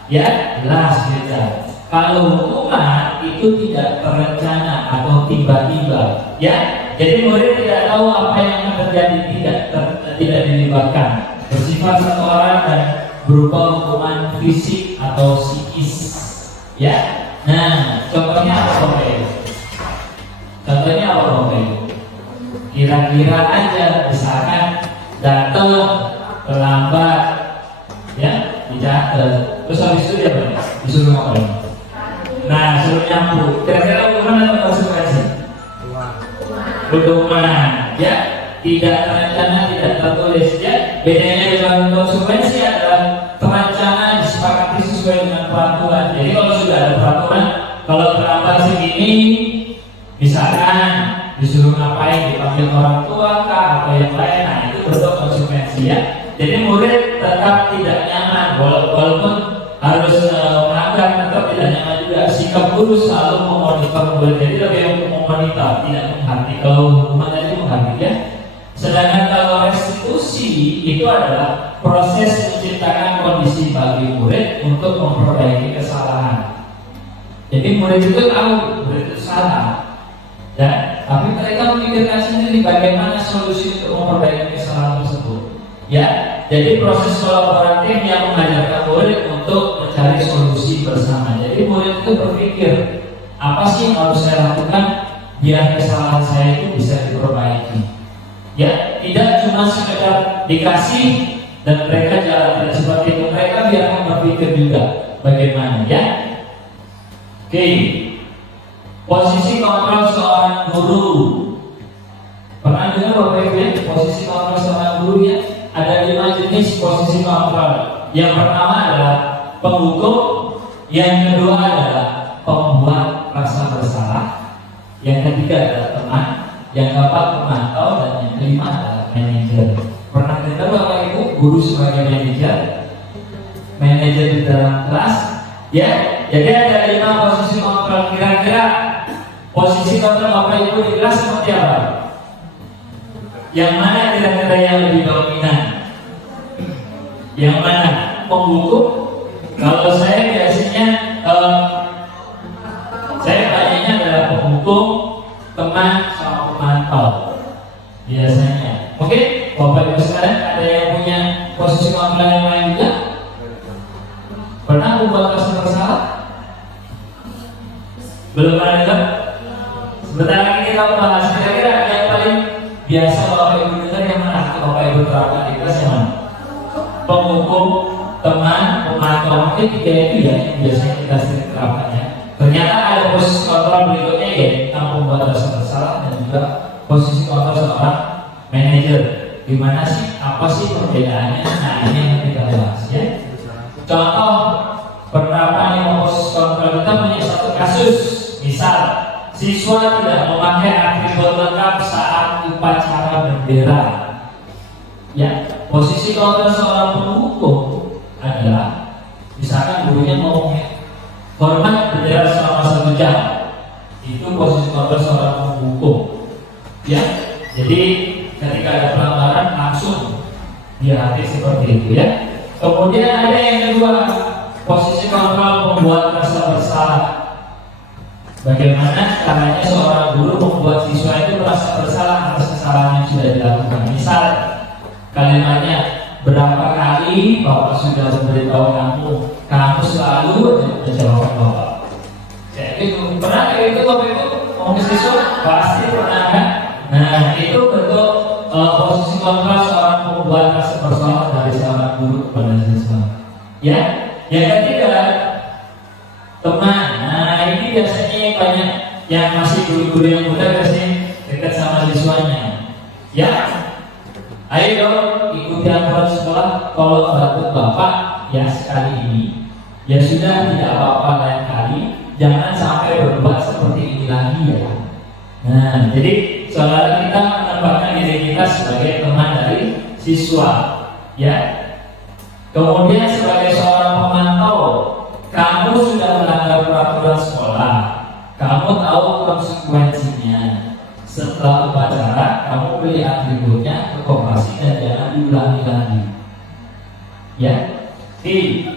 Ya, jelas beda. Kalau hukuman itu tidak terencana atau tiba-tiba, ya. Jadi murid tidak tahu apa yang akan terjadi, tidak dilibatkan. Bersifat satu orang dan berupa hukuman fisik atau psikis, ya. Nah, contohnya apa Bapak Ibu? Contohnya apa Bapak Ibu? Kira-kira aja, misalkan datang terlambat, ya, dicatat. Terus habis itu dia apa? Disuruh ngapain? Nah, suruh nyapu. Kira-kira hukuman atau konsekuensi? Hukuman, ya. Tidak terencana, tidak tertulis, ya. Bedanya dengan konsekuensi adalah terencana, disepakati sesuai dengan peraturan. Jadi kalau sudah ada peraturan, kalau terlambat segini, misalkan disuruh ngapain, dipanggil orang tua kah atau yang lain, nah itu bentuk konsekuensi, ya. Jadi murid tetap tidak nyaman, walaupun harus melanggar, tetap tidak nyaman juga. Sikap guru selalu memonitor murid, jadi lebih memonitor, tidak menghati. Kalau hukuman tadi menghati, ya. Sedangkan kalau restitusi itu adalah proses menciptakan kondisi bagi murid untuk memperbaiki kesalahan. Jadi murid itu tahu murid itu salah, ya, tapi mereka memikirkan sendiri bagaimana solusi untuk memperbaiki kesalahan tersebut. Ya, jadi proses kolaboratif yang mengajarkan murid untuk mencari solusi bersama. Jadi murid itu berpikir, apa sih yang harus saya lakukan biar kesalahan saya itu bisa diperbaiki. Ya, tidak cuma sekedar dikasih dan mereka jalan, tidak seperti itu. Mereka biarkan berpikir juga bagaimana, ya. Oke. Posisi kontrol seorang guru. Pernah dengar Bapak Ibu, ya? Posisi kontrol seorang guru, ya? Ada 5 jenis posisi kontrol. Yang pertama adalah penghukum, yang kedua adalah pembuat rasa bersalah, yang ketiga adalah teman, yang keempat pemantau, dan yang kelima adalah manajer. Pernah dengar Bapak Ibu guru sebagai manajer di dalam kelas, ya? Jadi ada 5 posisi kontrol. Kira-kira posisi kontrol Bapak Ibu di kelas seperti apa? Yang mana kira-kira yang lebih dominan? Yang mana? Penghukum? Kalau saya biasanya saya banyaknya adalah penghukum, teman, sama pemantau biasanya. Oke, Bapak Ibu sekalian, ada yang punya posisi kontrol yang lain juga? Pernah membuat rasa bersalah? Belum pernah dengar? Sebentar lagi kita bahas. Kira-kira yang paling biasa Bapak Ibu dengar yang mana? Bapak Ibu terapkan di kelas yang mana? Penghukum, teman, pemantau. Mungkin 3 itu ya yang biasanya kita sering terapkannya. Ternyata ada posisi kontrol berikutnya, ya, tentang membuat rasa bersalah dan juga posisi kontrol seorang manajer. Gimana sih? Apa sih perbedaannya? Nah, ini yang kita bahas, ya. Contoh penerapan yang posisi kontrol, kita punya satu kasus. Misal, siswa tidak memakai atribut lengkap saat upacara bendera. Ya, posisi kontrol seorang penghukum adalah, misalkan gurunya mau hormat bendera selama 1 jam. itu posisi kontrol seorang penghukum. Ya, jadi ketika ada pelanggaran langsung dilatih seperti itu ya. Kemudian ada yang kedua, posisi kontrol membuat rasa bersalah. Bagaimana caranya seorang guru membuat siswa itu merasa bersalah atas kesalahan yang sudah dilakukan. Misal kalimatnya, berapa kali Bapak sudah memberitahu kamu selalu menjawab Bapak. Kayak gitu, pernah kayak gitu Bapak Ibu mau ke siswa? Pasti pernah kan? Nah itu bentuk posisi kontrol seorang membuat rasa bersalah dari seorang guru kepada siswa. Ya, yang ketiga, teman. Nah ini biasanya banyak yang masih guru-guru yang muda biasanya dekat sama siswanya. Ya, ayo dong ikuti aturan sekolah. Kalau bantu Bapak ya sekali ini, ya sudah, tidak apa-apa lain kali. Jangan sampai berbuat seperti ini lagi ya. Nah, jadi saudara kita menempatkan diri kita sebagai teman dari siswa, ya. Kemudian sebagai seorang pemantau, kamu sudah melanggar peraturan sekolah, kamu tahu konsekuensinya. Setelah upacara, kamu beli atributnya ke koperasi dan jangan diulangi lagi. Ya,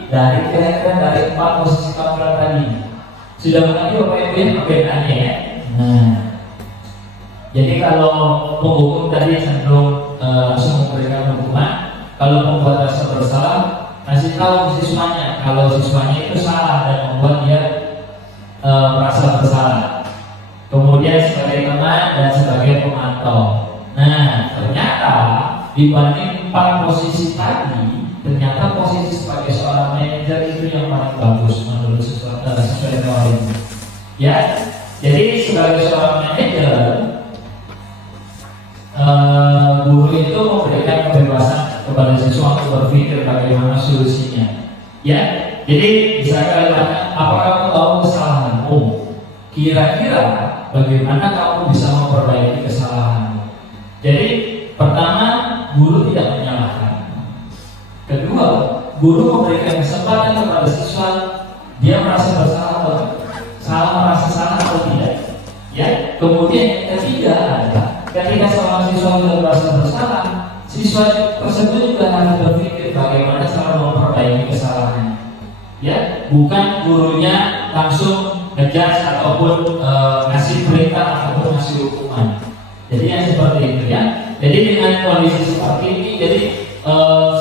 dari kira-kira dari 4 posisi kontrol tadi sudah mengerti Bapak Ibu ya perbedaannya ya. Nah, jadi kalau penghukum tadi cenderung langsung memberikan hukuman, kalau membuat rasa bersalah kasih tahu siswanya kalau siswanya itu salah dan membuat dia merasa bersalah. Kemudian sebagai teman dan sebagai pemantau. Nah, ternyata dibanding 4 posisi tadi, ternyata posisi sebagai seorang manajer itu yang paling bagus menurut siswa yang lain. Ya, jadi sebagai seorang manajer, guru itu memberikan kebebasan kepada siswa untuk berpikir bagaimana solusinya. Ya, jadi bisa kalian, apakah kamu tahu kesalahanmu? Kira-kira bagaimana kamu bisa memperbaiki kesalahanmu? Jadi pertama, guru tidak menyalahkan. Kedua, guru memberikan kesempatan kepada siswa dia merasa bersalah atau merasa salah atau tidak. Ya, kemudian yang ketiga adalah ketika seorang siswa sudah merasa bersalah, siswa tersebut juga harus berpikir bagaimana cara memperbaiki kesalahannya. Ya, bukan gurunya langsung ngejudge ataupun ngasih perintah ataupun ngasih hukuman. Jadi yang seperti itu ya. Jadi dengan kondisi seperti ini, jadi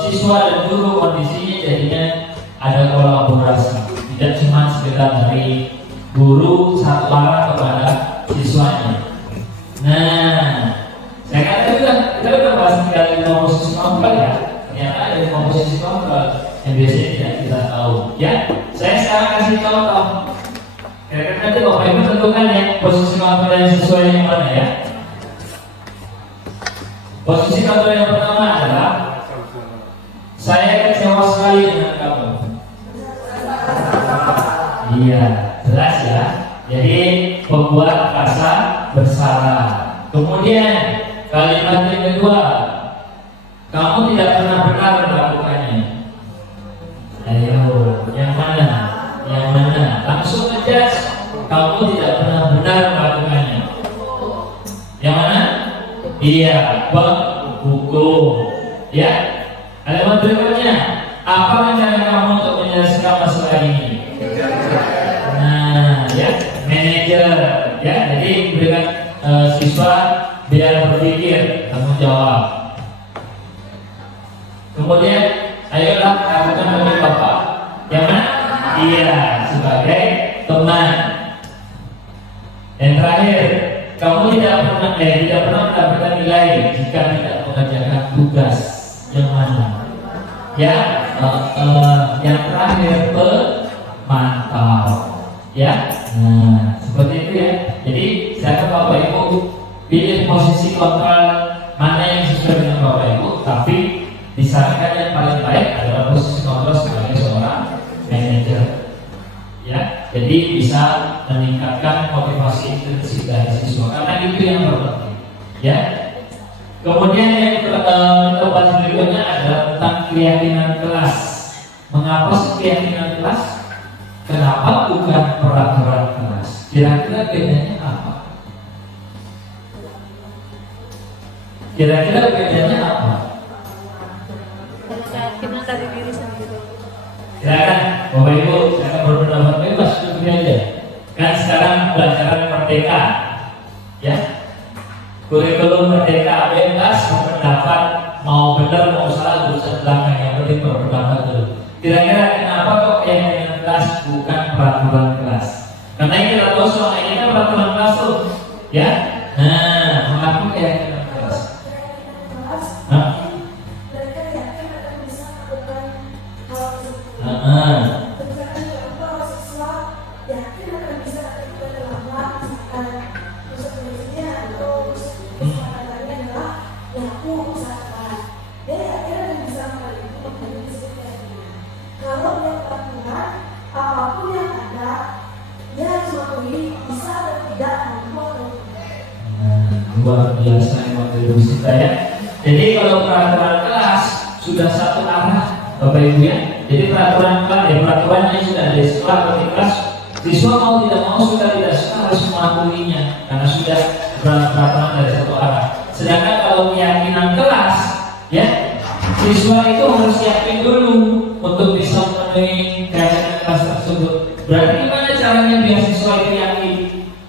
siswa dan guru kondisinya jadinya ada kolaborasi, tidak cuma sekedar dari guru satu arah kepada siswanya. Nah, saya kata kita udah bahas tinggal 5 posisi kontrol ya. Ternyata ada 5 posisi kontrol yang biasanya tidak kita tahu. Ya, saya sekarang kasih contoh. Kira-kira nanti Bapak Ibu tentukan ya posisi kontrol yang sesuai yang mana ya. Posisi kontrol yang pertama adalah saya kecewa sekali dengan kamu. Iya, jelas ya. Jadi membuat rasa bersalah. Kemudian kalimat yang kedua, kamu tidak pernah benar melakukannya. Ayo, yang mana? Yang mana? Langsung ngejudge. Kamu tidak pernah benar melakukannya. Yang mana? Iya, hukum. Ya. Kalimat berikutnya, apa rencana kamu untuk menyelesaikan masalah ini? Nah, ya, manajer, ya, jadi berikan siswa biar berpikir, tanggung jawab. Kemudian, ayolah lakukan demi Bapak. Yang mana? Iya, sebagai teman. Yang terakhir, kamu tidak pernah mendapatkan nilai jika tidak mengerjakan tugas. Yang mana? Ya, yang terakhir pemantau. Ya, nah seperti itu ya. Jadi saya Bapak Ibu pilih posisi kontrol mana yang sesuai dengan Bapak Ibu. Tapi disarankan yang paling baik adalah posisi kontrol sebagai seorang manajer. Ya, jadi bisa meningkatkan motivasi intrinsik dari siswa karena itu yang terpenting. Ya. Kemudian yang tempat berikutnya adalah tentang keyakinan kelas. Mengapa keyakinan kelas? Kenapa bukan peraturan kelas? kelas. Kira-kira bedanya apa? Kira-kira bedanya apa? Keyakinan dari diri sendiri. Silakan Bapak Ibu, saya berpendapat bebas itu aja. Kan sekarang pelajaran merdeka, ya. Kurikulum merdeka bebas berpendapat, mau benar mau salah urusan belakang, yang penting berpendapat dulu. Kira-kira kenapa kok keyakinan kelas bukan peraturan kelas? Karena yang kita tahu selama ini kan peraturan kelas tuh, ya. Nah, mengapa keyakinan kelas? Hah? Luar biasa emang dari kita ya. Jadi kalau peraturan kelas sudah satu arah Bapak Ibu ya. Jadi peraturan kelas, peraturannya sudah dari sekolah ke kelas. Siswa mau tidak mau sudah tidak suka harus mematuhinya karena sudah peraturan dari satu arah. Sedangkan kalau keyakinan kelas, ya siswa itu harus yakin dulu untuk bisa memenuhi keyakinan kelas tersebut. Berarti gimana caranya biar siswa itu yakin?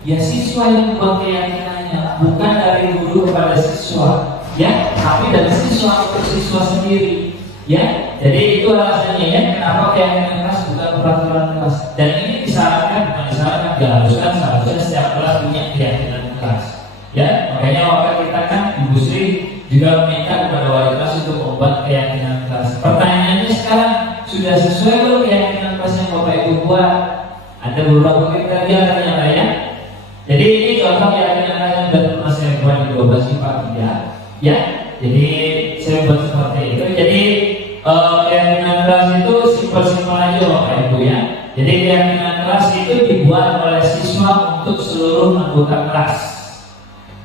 Ya siswa yang membuat keyakinannya, bukan dari guru kepada siswa, ya, tapi dari siswa untuk siswa sendiri, ya. Jadi itu alasannya ya, kenapa keyakinan kelas bukan peraturan kelas. Dan ini disarankan, bukan disarankan, diharuskan seharusnya setiap kelas punya keyakinan kelas, ya. Makanya waktu kita kan Ibu Sri juga meminta kepada wali kelas untuk membuat keyakinan kelas. Pertanyaannya sekarang sudah sesuai belum keyakinan kelas yang Bapak Ibu buat? Ada beberapa kriteria ternyata ya. Jadi ini contoh keyakinan kelas yang sudah pernah saya buat di 12 IPA 3, ya. Jadi saya buat seperti itu. Jadi keyakinan kelas itu simpel-simpel aja Bapak Ibu ya. Jadi keyakinan kelas itu dibuat oleh siswa untuk seluruh anggota kelas.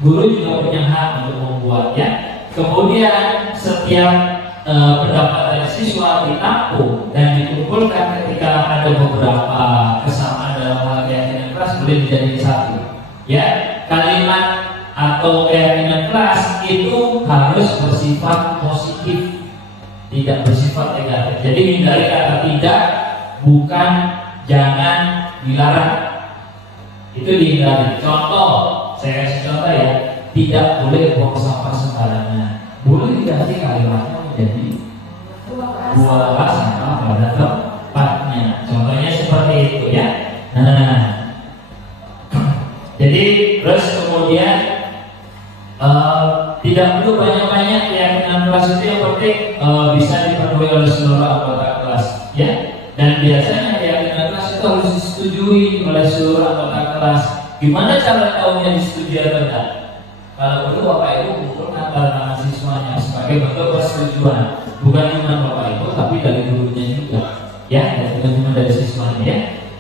Guru juga punya hak untuk membuat ya. Kemudian setiap pendapat dari siswa ditampung dan dikumpulkan ketika ada beberapa kesamaan dalam hal keyakinan kelas boleh dijadikan satu. Ya, kalimat atau keyakinan kelas itu harus bersifat positif, tidak bersifat negatif. Jadi hindari kata tidak, bukan, jangan, dilarang. Itu dihindari. Contoh, saya kasih contoh ya, tidak boleh buang sampah sembarangan. Boleh diganti kalimatnya menjadi buang sampah pada tempatnya. Contohnya seperti itu ya. Nah, jadi terus kemudian tidak perlu banyak-banyak keyakinan kelas itu yang penting bisa dipenuhi oleh seluruh anggota kelas ya. Dan biasanya keyakinan kelas itu harus disetujui oleh seluruh anggota kelas. Gimana cara tahunya disetujui atau tidak? Kalau perlu Bapak Ibu kumpulkan tangan siswanya sebagai bentuk persetujuan. Bukan cuma Bapak Ibu tapi dari gurunya juga ya, dan bukan cuma dari siswanya ya.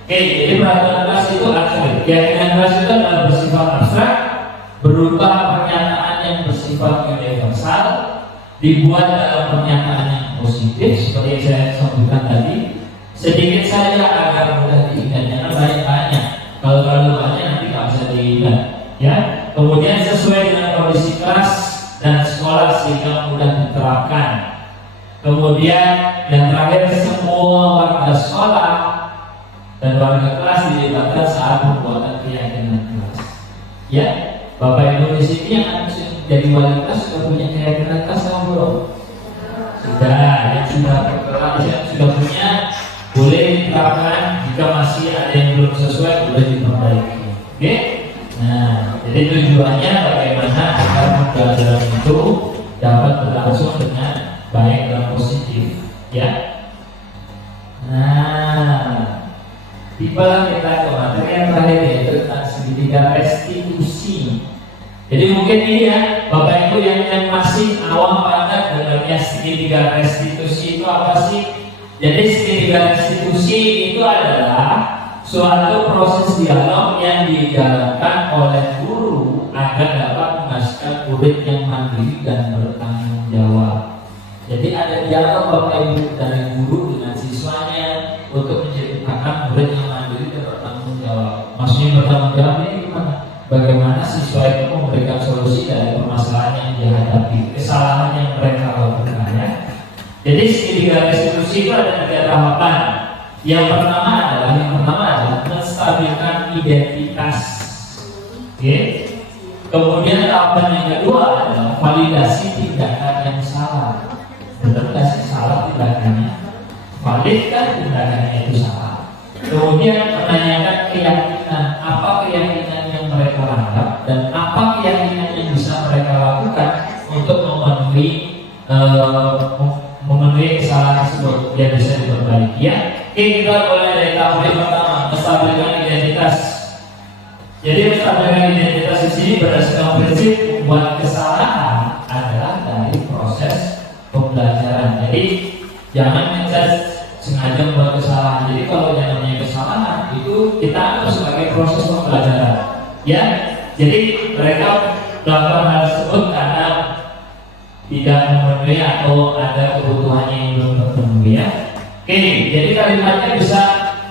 Oke, jadi peraturan kelas itu abstrak. Keyakinan kelas itu adalah bersifat abstrak, berupa pernyataan yang bersifat universal, dibuat dalam pernyataan yang positif seperti yang saya sebutkan tadi. Sedikit saja agar mudah diingat, jangan banyak-banyak. Kalau terlalu banyak nanti nggak bisa diingat. Ya, kemudian sesuai dengan kondisi kelas dan sekolah sehingga mudah diterapkan. Kemudian yang terakhir, semua warga sekolah dan warga kelas dilibatkan saat pembuatan keyakinan kelas. Ya, Bapak Ibu di sini yang jadi wali kelas sudah punya keyakinan kelas atau belum? Sudah, yang sudah berkelas, yang sudah punya boleh diterapkan. Jika masih ada yang belum sesuai boleh diperbaiki. Oke? Nah, jadi tujuannya bagaimana agar pembelajaran itu dapat berlangsung dengan baik dan positif. Ya. Nah, tibalah kita ke materi yang terakhir yaitu tentang segitiga restitusi. Jadi mungkin ini ya Bapak Ibu yang masih awam banget dengannya segitiga restitusi itu apa sih? Jadi segitiga restitusi itu adalah suatu proses dialog yang dijalankan oleh guru agar dapat menghasilkan murid yang mandiri dan bertanggung jawab. Jadi ada dialog Bapak Ibu dari guru dengan siswanya untuk menciptakan murid yang mandiri dan bertanggung jawab. Maksudnya Jadi segitiga restitusi itu ada 3 tahapan. Yang pertama adalah menstabilkan identitas. Oke. Kemudian tahapan yang kedua adalah validasi tindakan yang salah. Benar sih salah tindakannya? Validkan tindakannya itu salah. Kemudian menanyakan keyakinan, apa keyakinan yang mereka anggap dan apa keyakinan yang bisa mereka lakukan untuk memenuhi kesalahan tersebut yang bisa diperbaiki. Ya, oke, kita mulai dari tahap yang pertama, menstabilkan identitas. Jadi menstabilkan identitas di sini berdasarkan prinsip membuat kesalahan adalah dari proses pembelajaran. Jadi jangan menjudge sengaja membuat kesalahan. Jadi kalau yang namanya kesalahan itu kita anggap sebagai proses pembelajaran. Ya, jadi mereka melakukan hal tersebut karena tidak memenuhi atau ada kebutuhannya yang belum terpenuhi. Ya, oke. Jadi kalimatnya bisa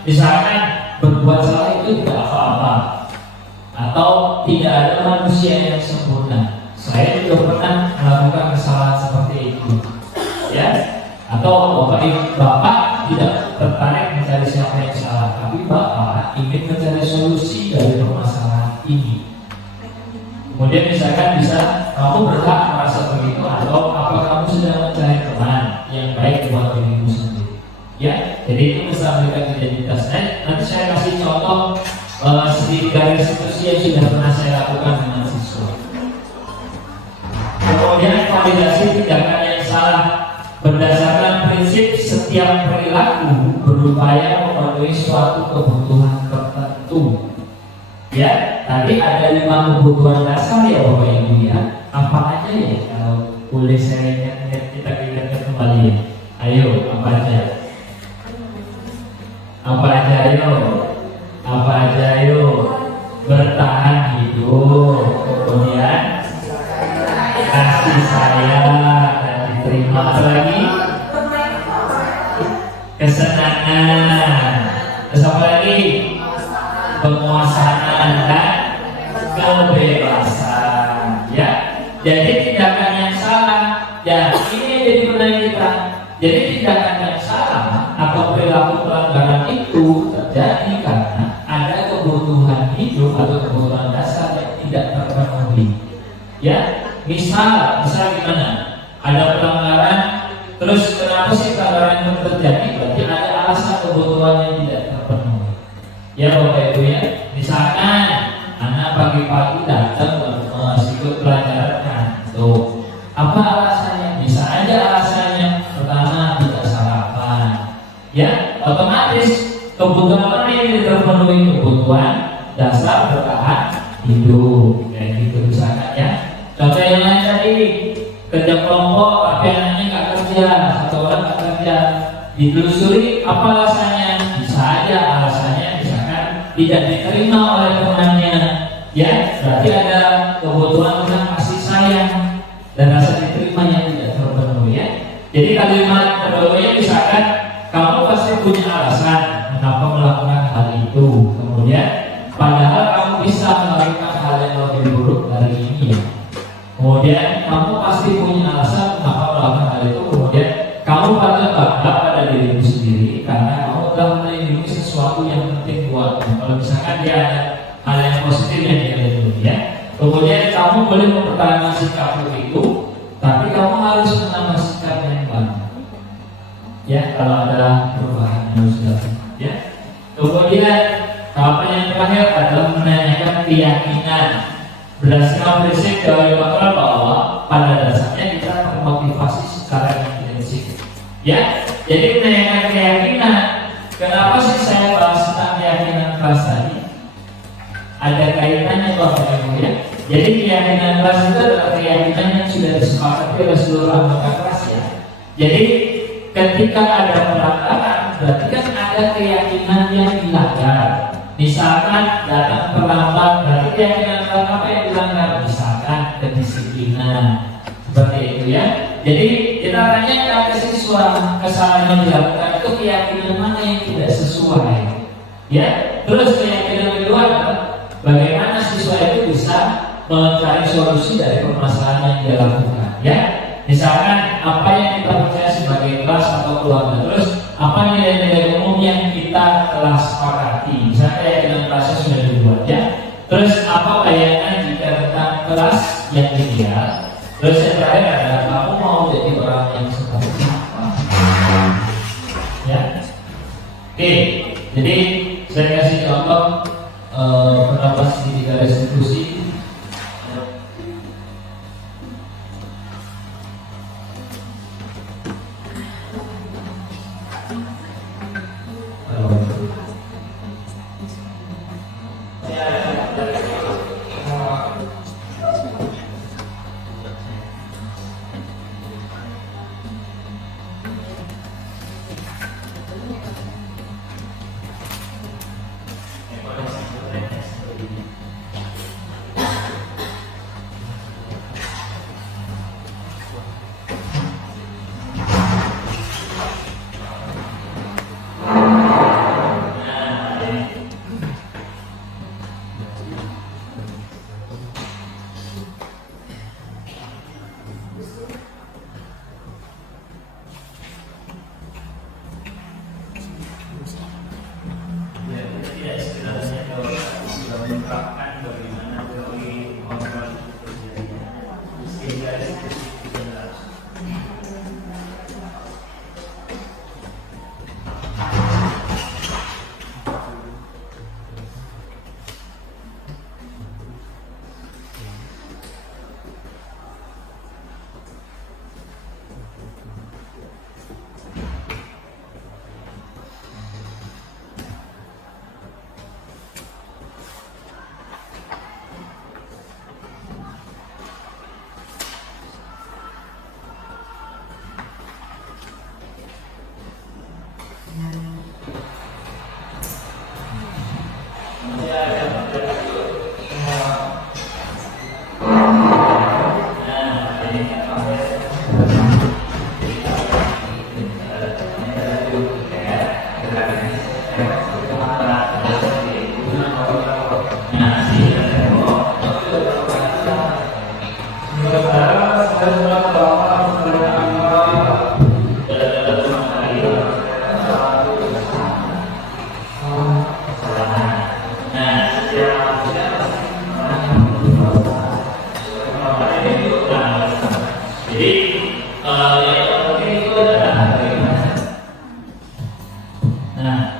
misalkan berbuat salah itu tidak apa-apa, atau tidak ada manusia yang sempurna. Saya juga pernah melakukan kesalahan seperti itu. Ya, atau bapak tidak tertarik mencari siapa yang salah, tapi bapak ingin mencari solusi dari permasalahan ini. Kemudian misalkan bisa kamu berhak merasa begitu, atau apa kamu sedang mencari teman yang baik buat dirimu sendiri. Ya, jadi itu menstabilkan identitas. Nanti saya kasih contoh sedikit restitusi yang sudah pernah saya lakukan dengan siswa. Kemudian validasi tindakan yang salah berdasarkan prinsip setiap perilaku berupaya memenuhi suatu kebutuhan tertentu. Ya, tadi ada 5 kebutuhan dasar ya Bapak Ibu ya. Apa aja ya kalau boleh saya ingat, kita ingatkan kembali ya. Ayo, apa aja? Apa aja ayo? Apa aja ayo? Bertahan hidup, kemudian kasih sayang dan diterima. Apa lagi? Kesenangan. Terus apa lagi? Penguasaan dan kebebasan. Ya, jadi tindakan yang salah. Ya, ini yang jadi pertanyaan kita. Jadi tindakan yang salah atau perilaku pelanggaran itu terjadi karena ada kebutuhan hidup atau kebutuhan dasar yang tidak terpenuhi. Ya, misal gimana? Ada pelanggaran, terus kenapa sih pelanggaran itu terjadi? Berarti ada alasan kebutuhan yang tidak terpenuhi. Ya Bapak Ibu ya, misalkan anak pagi-pagi datang ikut pelajaran kantor. Apa alasannya? Bisa aja alasannya pertama tidak sarapan. Ya, otomatis kebutuhan ini terpenuhi, kebutuhan dasar bertahan hidup. Kayak gitu misalkan ya. Contoh yang lain tadi, kerja kelompok tapi anaknya nggak kerja, satu orang nggak kerja. Ditelusuri apa alasannya? Bisa aja alasannya tidak diterima oleh temannya, ya berarti ada kebutuhan tentang kasih sayang dan rasa diterima yang tidak terpenuhi. Ya, jadi kalimat keduanya misalkan kamu pasti punya alasan mengapa melakukan hal itu, kemudian padahal kamu bisa melakukan hal yang lebih buruk dari ini. Kemudian kamu pasti punya alasan mengapa melakukan hal itu, kemudian kamu patut bangga pada dirimu sendiri karena kamu telah melindungi sesuatu yang penting buatmu. Kalau misalkan dia ada hal yang positif yang dia lindungi, ya. Kemudian kamu boleh mempertahankan sikapmu itu, tapi kamu harus menambah sikap yang baru. Ya, kalau ada perubahan yang harus dilakukan. Ya. Kemudian tahapan yang terakhir adalah menanyakan keyakinan. Berdasarkan prinsip teori makro bahwa pada dasarnya kita termotivasi secara intensif. Ya, jadi menanyakan keyakinan. Kenapa sih saya bahas tentang keyakinan kelas tadi? Ada kaitannya Bapak Ibu ya. Jadi keyakinan kelas itu adalah keyakinan yang sudah disepakati oleh seluruh anggota kelas ya. Jadi ketika ada pelanggaran, berarti kan ada keyakinan yang dilanggar. Misalkan datang terlambat, berarti keyakinan apa yang dilanggar? Misalkan kedisiplinan, seperti itu ya. Jadi kita tanyakan ke siswa, kesalahan yang dilakukan itu keyakinan mana yang tidak sesuai, ya. Terus keyakinan kedua adalah bagaimana siswa itu bisa mencari solusi dari permasalahan yang dia lakukan, ya. Misalkan apa yang kita percaya sebagai kelas atau keluarga, terus apa nilai-nilai umum yang kita telah sepakati. Misalnya keyakinan kelasnya sudah dibuat ya. Terus apa bayangan jika tentang kelas yang ideal. Terus yang terakhir adalah kamu mau jadi orang yang seperti apa? Ya. Oke, jadi saya kasih contoh pendapat segitiga restitusi.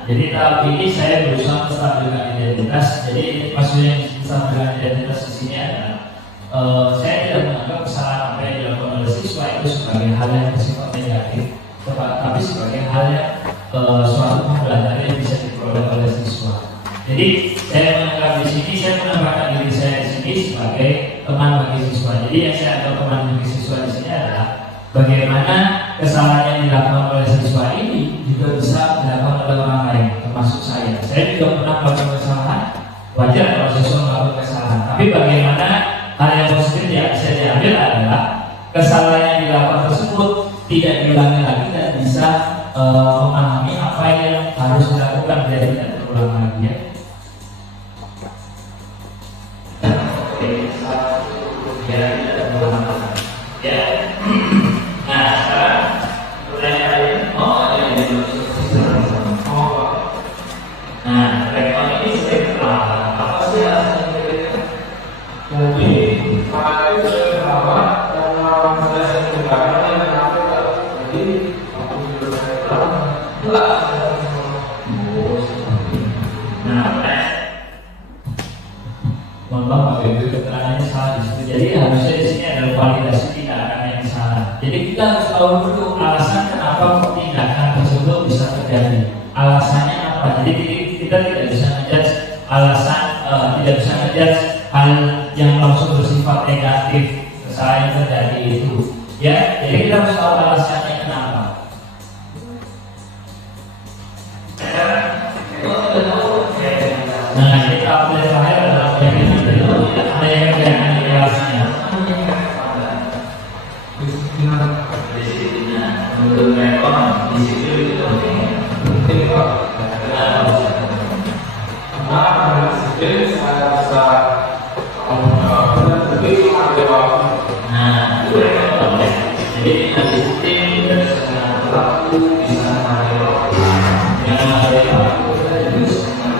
Jadi tahap ini saya berusaha menstabilkan identitas. Jadi maksudnya menstabilkan identitas di sini adalah saya tidak menganggap kesalahan apa yang dilakukan oleh siswa itu sebagai hal yang bersifat negatif, tapi sebagai hal yang suatu pembelajaran yang bisa diperoleh oleh siswa. Jadi saya menganggap di sini, saya menempatkan diri saya di sini sebagai teman bagi siswa. Jadi yang saya anggap teman bagi siswa di sini adalah bagaimana kesalahan yang dilakukan oleh siswa ini juga bisa dilakukan oleh orang lain, termasuk saya. Saya juga pernah melakukan kesalahan, wajar kalau siswa melakukan kesalahan. Tapi bagaimana hal yang positif yang bisa diambil adalah kesalahan yang dilakukan tersebut tidak diulangi lagi dan bisa memahami apa yang harus dilakukan biar tidak terulang lagi ya. Jadi harusnya di sini ada validasi tindakan yang salah. Jadi kita harus tahu dulu alasan kenapa tindakan tersebut bisa terjadi. Alasannya apa? Jadi kita tidak bisa ngejudge alasan, tidak bisa ngejudge hal yang langsung bersifat negatif kesalahan yang terjadi itu. Ya, jadi kita harus tahu alasannya kenapa. Nah, ini tahap yang terakhir adalah keyakinan itu. Ada yang keyakinan relasinya. Disiplinnya untuk rekor disiplin itu. Jadi Jadi dari sini dari setengah waktu bisa Mario yang ada waktu dari setengah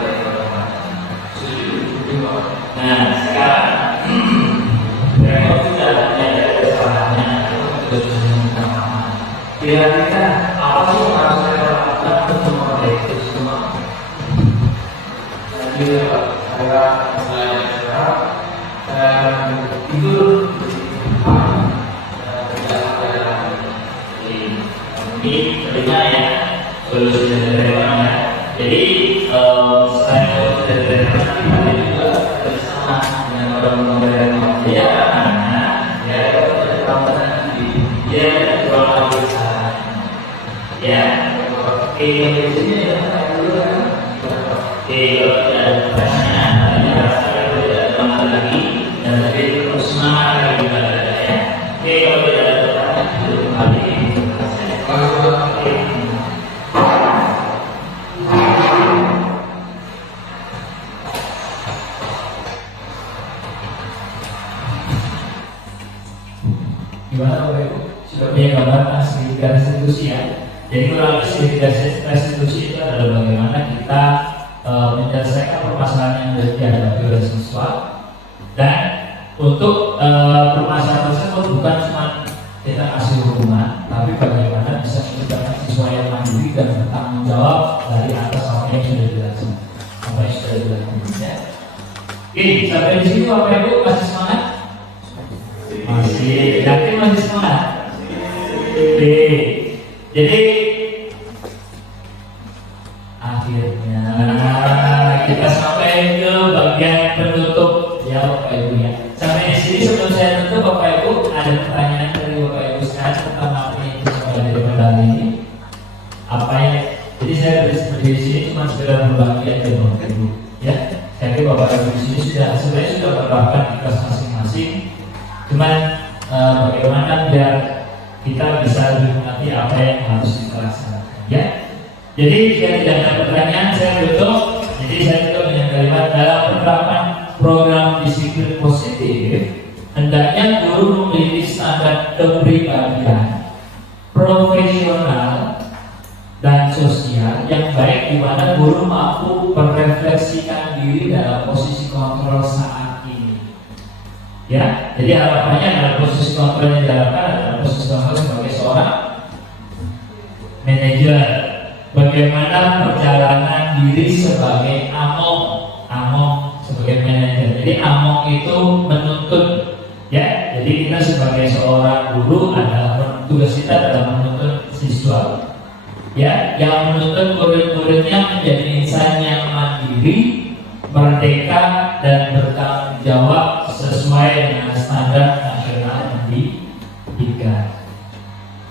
Nah sekarang mereka sudah ada kesalahannya kira-kira apa sih yang harus saya lakukan untuk memperbaiki semua? Jadi saya tidur ini tentunya ya solusi dari mana? Jadi saya dari mana juga bersama dengan orang-orang yang karena ya dia kurang besar ya oke di sini ya oke kalau ada pertanyaan ini rasa tidak lagi dan tapi terus semangat lagi ya oke kalau tidak ada pertanyaan gimana Bapak Ibu? Sudah punya gambaran asli restitusi ya. Jadi kurang lebih restitusi itu adalah bagaimana kita menyelesaikan permasalahan yang dihadapi oleh siswa dan untuk permasalahan tersebut bukan cuma kita kasih hukuman, tapi bagaimana bisa menciptakan siswa yang mandiri dan bertanggung jawab dari atas apa yang sudah dilakukan. Apa yang sudah dilakukan ya. Oke, sampai di sini Bapak Ibu masih semangat? Masih, yakin masih semangat? Oke, jadi akhirnya kita sampai ke bagian penutup ya Bapak Ibu ya. Sampai di sini sebelum saya tutup Bapak Ibu ada pertanyaan dari Bapak Ibu sekalian tentang apa yang kita dari medali ini. Apa yang jadi saya berdiri di sini cuma sekedar berbagi aja Bapak Ibu ya. Saya kira Bapak Ibu di sini sebenarnya sudah menerapkan tugas masing-masing. Cuman bagaimana biar kita bisa lebih mengerti apa yang harus kita laksanakan ya. Jadi jika tidak ada pertanyaan saya tutup. Jadi saya tutup dengan kalimat dalam penerapan program disiplin positif hendaknya guru memiliki standar kepribadian profesional dan sosial yang baik di mana guru mampu merefleksikan diri dalam posisi kontrol saat ini. Ya, jadi harapannya dalam posisi kontrol yang diharapkan adalah posisi kontrol sebagai seorang manajer. Bagaimana perjalanan diri sebagai among sebagai manajer. Jadi among itu menuntut, ya. Jadi kita sebagai seorang guru adalah tugas kita adalah menuntut siswa, ya, yang menuntut murid-muridnya menjadi insan yang mandiri, merdeka dan bertanggung jawab sesuai dengan standar nasional yang diberikan.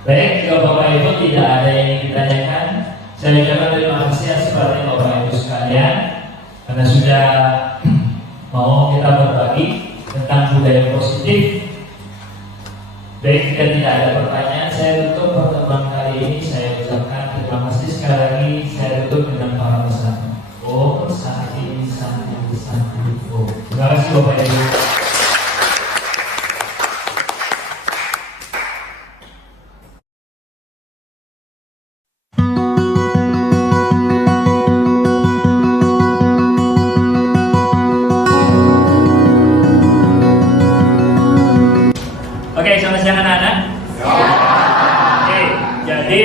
Baik, jika Bapak Ibu tidak ada yang ditanyakan, saya ucapkan terima kasih seperti Bapak Ibu sekalian karena sudah mau kita berbagi tentang budaya positif. Baik, jika tidak ada pertanyaan, saya tutup pertemuan kali ini. Saya ucapkan terima kasih sekali lagi. Saya tutup dengan para bersama. Om Santi Santi Santi Om. Terima kasih Bapak Ibu. Oke, selamat siang anak-anak. Oke, jadi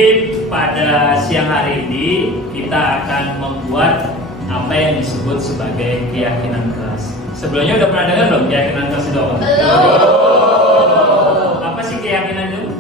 pada siang hari ini kita akan membuat apa yang disebut sebagai keyakinan kelas. Sebelumnya udah pernah dengar belum keyakinan kelas itu apa? Belum. Apa sih keyakinan itu?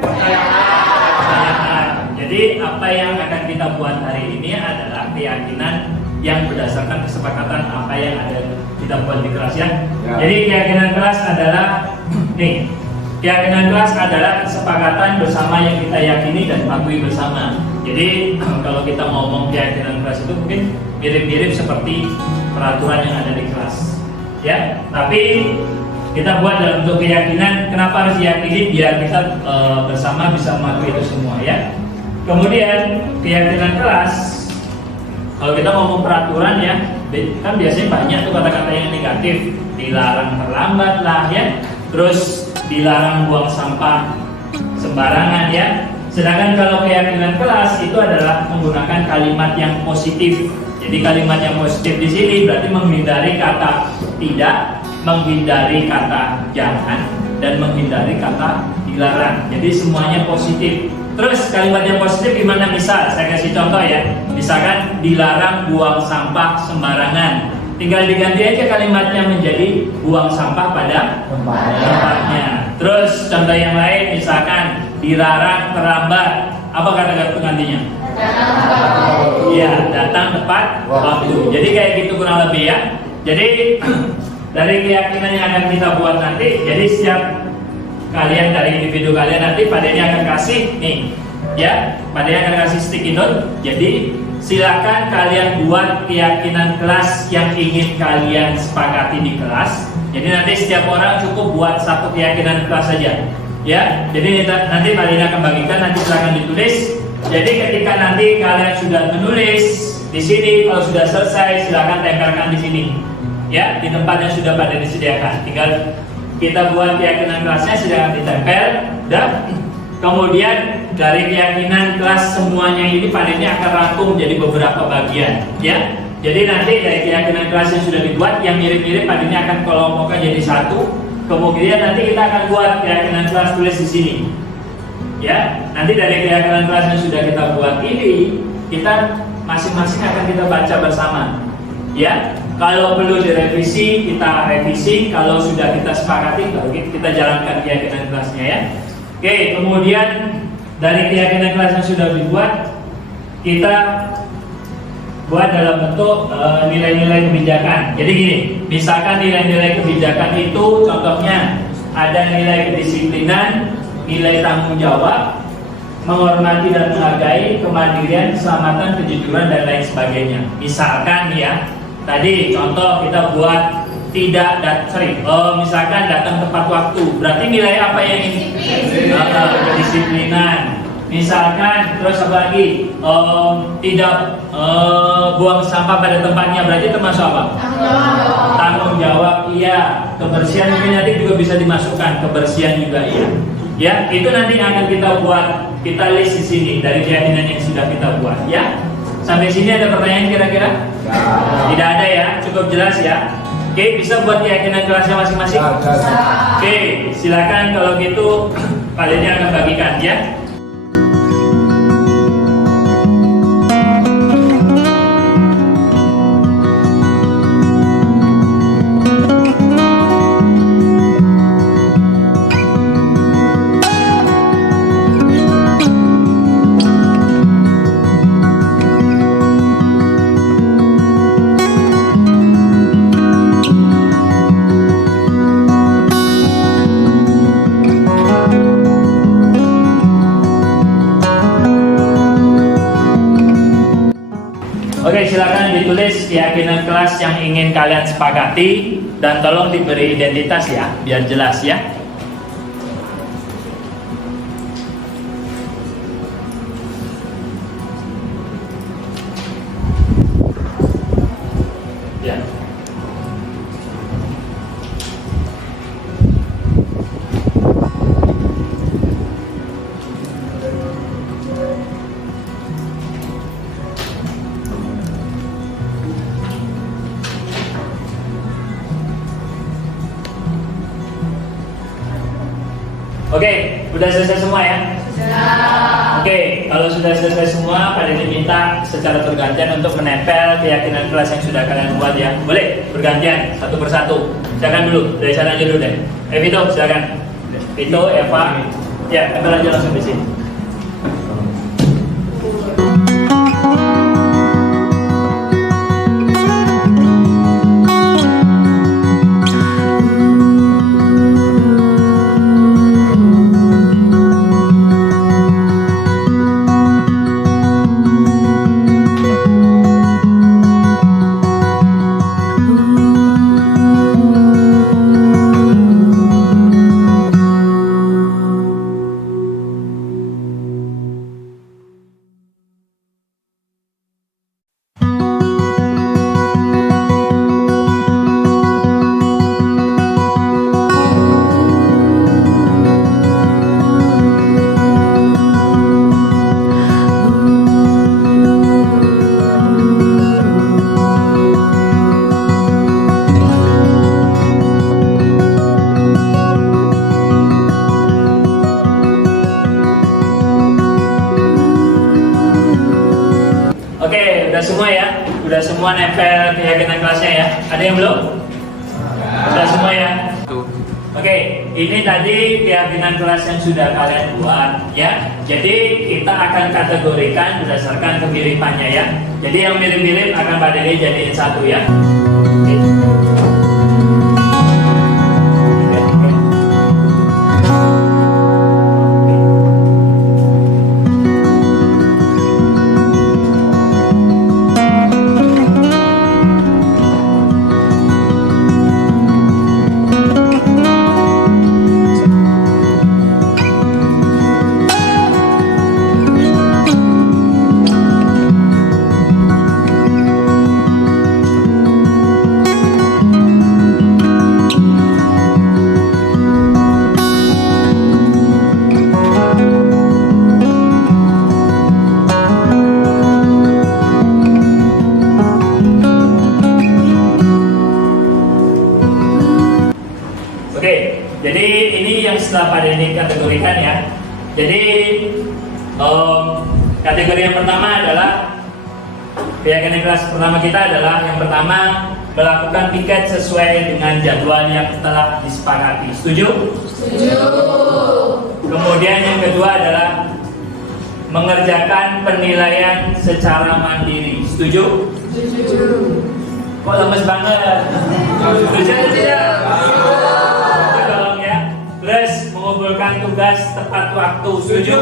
Kepercayaan. Jadi apa yang akan kita buat hari ini adalah keyakinan yang berdasarkan kesepakatan apa yang ada kita buat di kelas ya. Jadi keyakinan kelas adalah nih. Keyakinan kelas adalah kesepakatan bersama yang kita yakini dan patuhi bersama. Jadi kalau kita ngomong keyakinan kelas itu mungkin mirip-mirip seperti peraturan yang ada di kelas, ya. Tapi kita buat dalam bentuk keyakinan. Kenapa harus diyakini? Biar kita bersama bisa mematuhi itu semua, ya. Kemudian keyakinan kelas, kalau kita ngomong peraturan ya, kan biasanya banyak tuh kata-kata yang negatif, dilarang terlambat lah ya. Terus dilarang buang sampah sembarangan ya. Sedangkan kalau keyakinan kelas itu adalah menggunakan kalimat yang positif. Jadi kalimat yang positif di sini berarti menghindari kata tidak, menghindari kata jangan, dan menghindari kata dilarang. Jadi semuanya positif. Terus kalimat yang positif gimana? Misal saya kasih contoh ya. Misalkan dilarang buang sampah sembarangan. Tinggal diganti aja kalimatnya menjadi buang sampah pada tempatnya. Terus contoh yang lain misalkan dilarang terlambat. Apa kata penggantinya? Iya, datang tepat waktu. Jadi kayak gitu kurang lebih ya. Jadi dari keyakinan yang akan kita buat nanti, jadi setiap kalian dari individu kalian nanti padanya akan kasih nih, ya, padanya akan kasih sticky note. Jadi silakan kalian buat keyakinan kelas yang ingin kalian sepakati di kelas. Jadi nanti setiap orang cukup buat satu keyakinan kelas saja, ya. Jadi nanti kalian akan bagikan, nanti silakan ditulis. Jadi ketika nanti kalian sudah menulis di sini, kalau sudah selesai silakan tempelkan di sini, ya, di tempat yang sudah pada disediakan. Tinggal kita buat keyakinan kelasnya, silakan ditempel, dan kemudian dari keyakinan kelas semuanya ini padanya akan rangkum jadi beberapa bagian, ya. Jadi nanti dari keyakinan kelas yang sudah dibuat, yang mirip-mirip padanya akan kelompokkan jadi satu. Kemudian nanti kita akan buat keyakinan kelas tulis di sini, ya. Nanti dari keyakinan kelas yang sudah kita buat ini, kita masing-masing akan kita baca bersama, ya. Kalau perlu direvisi, kita revisi. Kalau sudah kita sepakati, kita jalankan keyakinan kelasnya, ya. Oke, kemudian dari keyakinan kelas yang sudah dibuat, kita buat dalam bentuk nilai-nilai kebijakan. Jadi gini, misalkan nilai-nilai kebijakan itu contohnya ada nilai kedisiplinan, nilai tanggung jawab, menghormati dan menghargai, kemandirian, keselamatan, kejujuran, dan lain sebagainya. Misalkan ya, tadi contoh kita buat misalkan datang tepat waktu, berarti nilai apa yang ini? Kedisiplinan. Misalkan terus apa lagi? Tidak buang sampah pada tempatnya, berarti termasuk apa? Tanggung jawab, iya. Kebersihan mungkin nanti juga bisa dimasukkan, kebersihan juga iya. Ya, itu nanti akan kita buat, kita list di sini dari keyakinan yang sudah kita buat, ya. Sampai sini ada pertanyaan kira-kira? Tidak ada ya, cukup jelas ya. Oke, bisa buat keyakinan kelasnya masing-masing. Oke, silakan kalau gitu kalian akan bagikan ya. Oke, silakan ditulis keyakinan kelas yang ingin kalian sepakati dan tolong diberi identitas ya, biar jelas ya. Ya. Oke, sudah selesai semua ya? Sudah. Oke, kalau sudah selesai semua, pada diminta secara bergantian untuk menempel keyakinan kelas yang sudah kalian buat ya. Boleh bergantian satu persatu. Silakan dulu, dari sana aja dulu deh. Vito, silakan. Vito, Eva, ya, tempel aja langsung di sini. udah semua ya? Udah semua nempel keyakinan kelasnya ya? Ada yang belum? Udah semua ya? Oke, ini tadi keyakinan kelas yang sudah kalian buat ya. Jadi kita akan kategorikan berdasarkan kemiripannya ya. Jadi yang mirip-mirip akan Pak Dede jadiin satu ya. Jadi ini yang setelah Pak Dede kategorikan ya. Jadi kategori yang pertama adalah keyakinan kelas pertama kita adalah yang pertama melakukan piket sesuai dengan jadwal yang telah disepakati. Setuju? Setuju. Kemudian yang kedua adalah mengerjakan penilaian secara mandiri. Setuju? Setuju. Kok lemes banget? Setuju atau tidak? Terus mengumpulkan tugas tepat waktu. Setuju?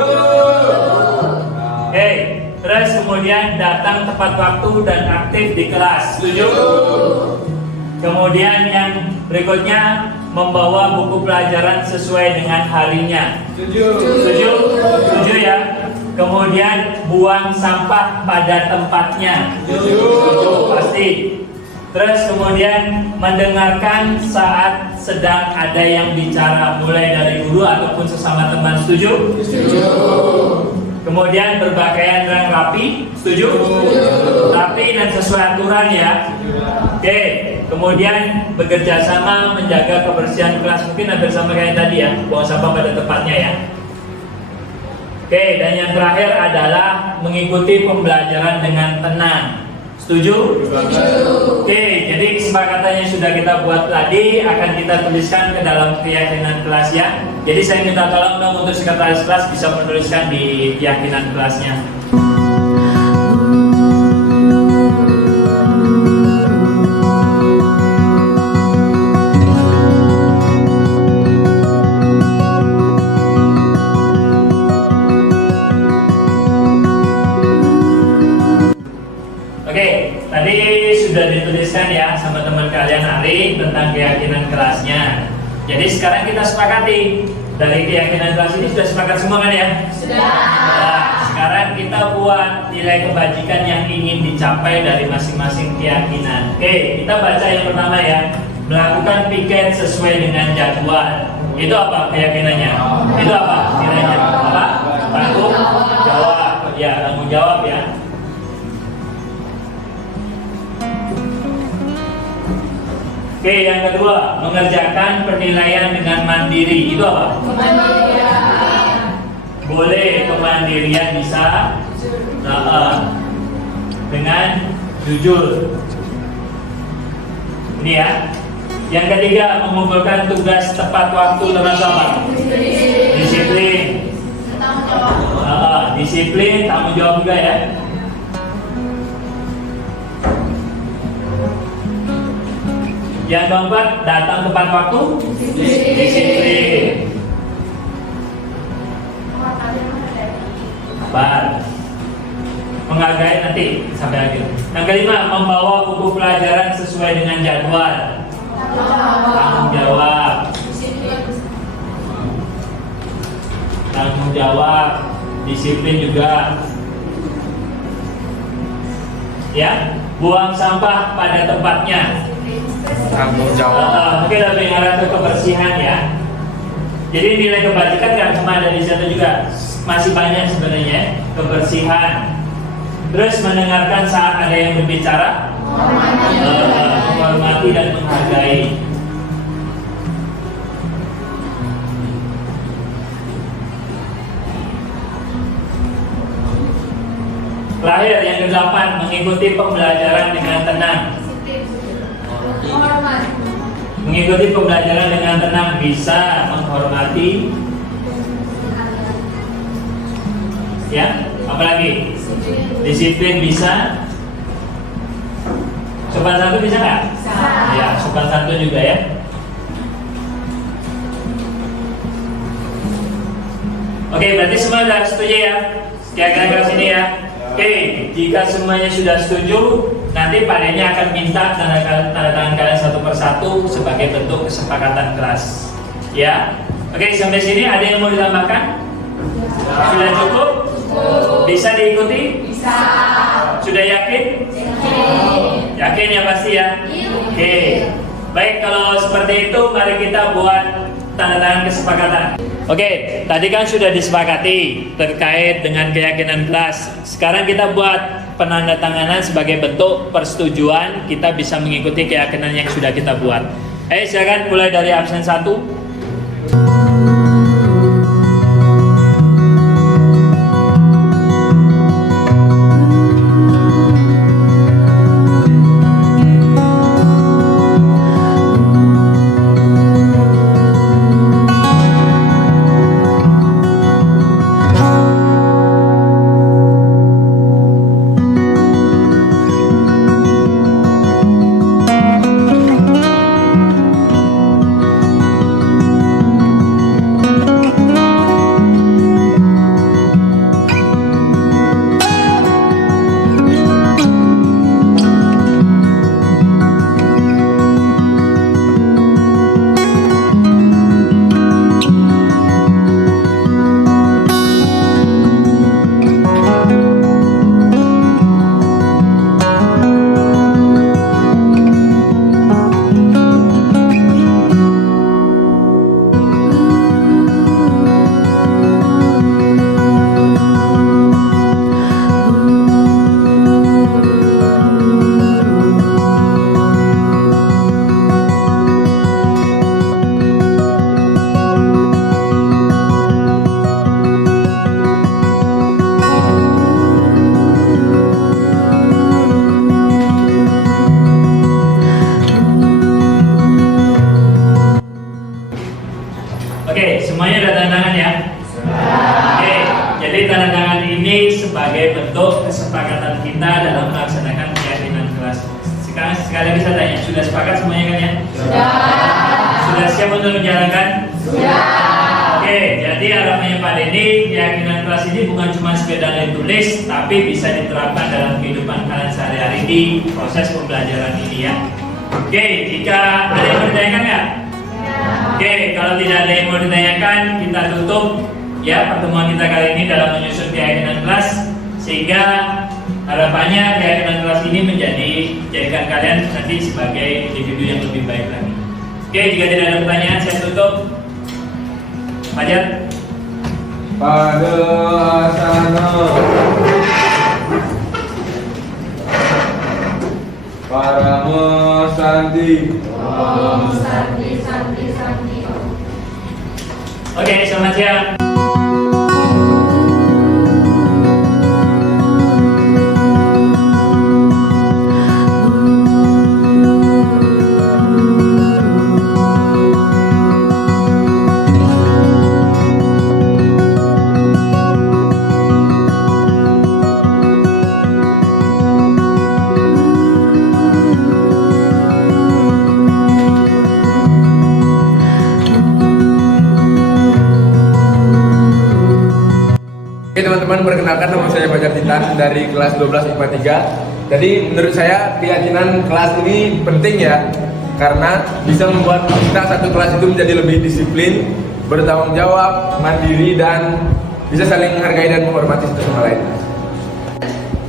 Oke. Terus kemudian datang tepat waktu dan aktif di kelas. Setuju? Kemudian yang berikutnya membawa buku pelajaran sesuai dengan harinya. Setuju. Setuju? Setuju ya? Kemudian buang sampah pada tempatnya. Setuju pasti. Terus kemudian mendengarkan saat sedang ada yang bicara, mulai dari guru ataupun sesama teman. Setuju? Setuju. Kemudian berpakaian yang rapi. Setuju? Rapi dan sesuai aturan ya. Oke. Kemudian bekerja sama menjaga kebersihan kelas, mungkin hampir sama kayak tadi ya, buang sampah pada tempatnya ya. Oke, dan yang terakhir adalah mengikuti pembelajaran dengan tenang. Setuju? Oke, jadi kesepakatan yang sudah kita buat tadi akan kita tuliskan ke dalam keyakinan kelas ya. Jadi saya minta tolong dong untuk sekretaris kelas bisa menuliskan di keyakinan kelasnya. Tadi sudah dituliskan ya sama teman kalian Ari tentang keyakinan kelasnya. Jadi sekarang kita sepakati dari keyakinan kelas ini sudah sepakat semua kan ya? Sudah. Nah, sekarang kita buat nilai kebajikan yang ingin dicapai dari masing-masing keyakinan. Oke, kita baca yang pertama ya. Melakukan piket sesuai dengan jadwal. Itu apa keyakinannya? Itu apa nilainya? Apa? Tanggung jawab. Ya, tanggung jawab ya. Oke, yang kedua, mengerjakan penilaian dengan mandiri. Itu apa? Kemandirian. Boleh kemandirian bisa dengan jujur. Ini ya. Yang ketiga, mengumpulkan tugas tepat waktu dengan apa? Disiplin. Disiplin, tanggung jawab juga ya. Yang keempat, datang tepat waktu. Disiplin. Sabar. Menghargai nanti sampai akhir. Yang kelima, membawa buku pelajaran sesuai dengan jadwal. Tanggung jawab. Tanggung jawab. Disiplin juga. Ya, buang sampah pada tempatnya. Tanggung jawab. Mungkin lebih arah ke kebersihan ya. Jadi nilai kebajikan nggak cuma ada di situ juga, masih banyak sebenarnya. Kebersihan. Terus mendengarkan saat ada yang berbicara, menghormati dan menghargai. Terakhir yang ke-8, mengikuti pembelajaran dengan tenang. Mengikuti pembelajaran dengan tenang, bisa menghormati. Ya, apalagi? Disiplin bisa. Sopan santun bisa nggak? Ya, sopan santun juga ya. Oke, berarti semua sudah setuju ya? Kira-kira ke sini ya. Oke, jika semuanya sudah setuju, nanti Pak Denny akan minta tanda tangan kalian satu persatu sebagai bentuk kesepakatan kelas. Ya. Oke, sampai sini ada yang mau ditambahkan? Sudah cukup? Bisa diikuti? Bisa. Sudah yakin? Yakin ya pasti ya? Oke. Baik, kalau seperti itu mari kita buat tanda tangan kesepakatan. Oke, tadi kan sudah disepakati terkait dengan keyakinan kelas. Sekarang kita buat penandatanganan sebagai bentuk persetujuan kita bisa mengikuti keyakinan yang sudah kita buat. Silakan mulai dari absen 1. Oke, semuanya udah tanda tangan ya? Oke, jadi tanda tangan ini sebagai bentuk kesepakatan kita dalam melaksanakan keyakinan kelas. Sekarang sekali lagi saya tanya, sudah sepakat semuanya kan ya? Sudah. Sudah siap untuk menjalankan? Sudah. Oke, jadi harapannya Pak Denny, keyakinan kelas ini bukan cuma sekedar ditulis, tapi bisa diterapkan dalam kehidupan kalian sehari-hari di proses pembelajaran ini ya. Oke, jika ada yang bertanyakan nggak? Oke, kalau tidak ada yang mau ditanyakan, kita tutup ya pertemuan kita kali ini dalam menyusun keyakinan kelas, sehingga harapannya keyakinan kelas ini jadikan kalian nanti sebagai individu yang lebih baik lagi. Oke, jika tidak ada pertanyaan, saya tutup. Fajar. Pada asana Paramo Santi. Oke, selamat siang. Oke teman-teman, perkenalkan nama saya Fajar Titan dari kelas 12 IPA 3. Jadi menurut saya keyakinan kelas ini penting ya, karena bisa membuat kita satu kelas itu menjadi lebih disiplin, bertanggung jawab, mandiri, dan bisa saling menghargai dan menghormati satu sama lain.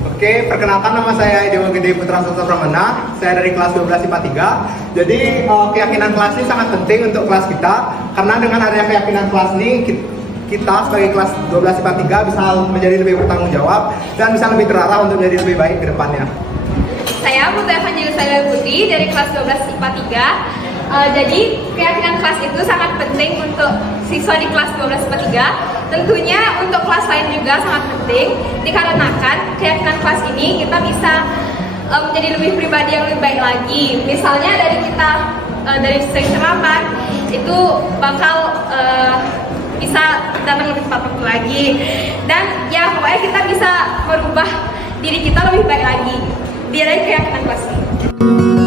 Oke, perkenalkan nama saya Dewa Gede Putra Soto Pramana. Saya dari kelas 12 IPA 3. Jadi keyakinan kelas ini sangat penting untuk kelas kita, karena dengan adanya keyakinan kelas ini kita sebagai kelas 12 IPA 3 bisa menjadi lebih bertanggung jawab dan bisa lebih terarah untuk menjadi lebih baik ke depannya. Saya Putri Evangelisaya Putih dari kelas 12 IPA 3. Jadi keyakinan kelas itu sangat penting untuk siswa di kelas 12 IPA 3. Tentunya untuk kelas lain juga sangat penting. penting dikarenakan keyakinan kelas ini kita bisa menjadi lebih pribadi yang lebih baik lagi. Misalnya dari kita dari sering ceramah itu bakal bisa datang lebih tepat waktu lagi, dan ya pokoknya kita bisa merubah diri kita lebih baik lagi dari keyakinan kelas ini.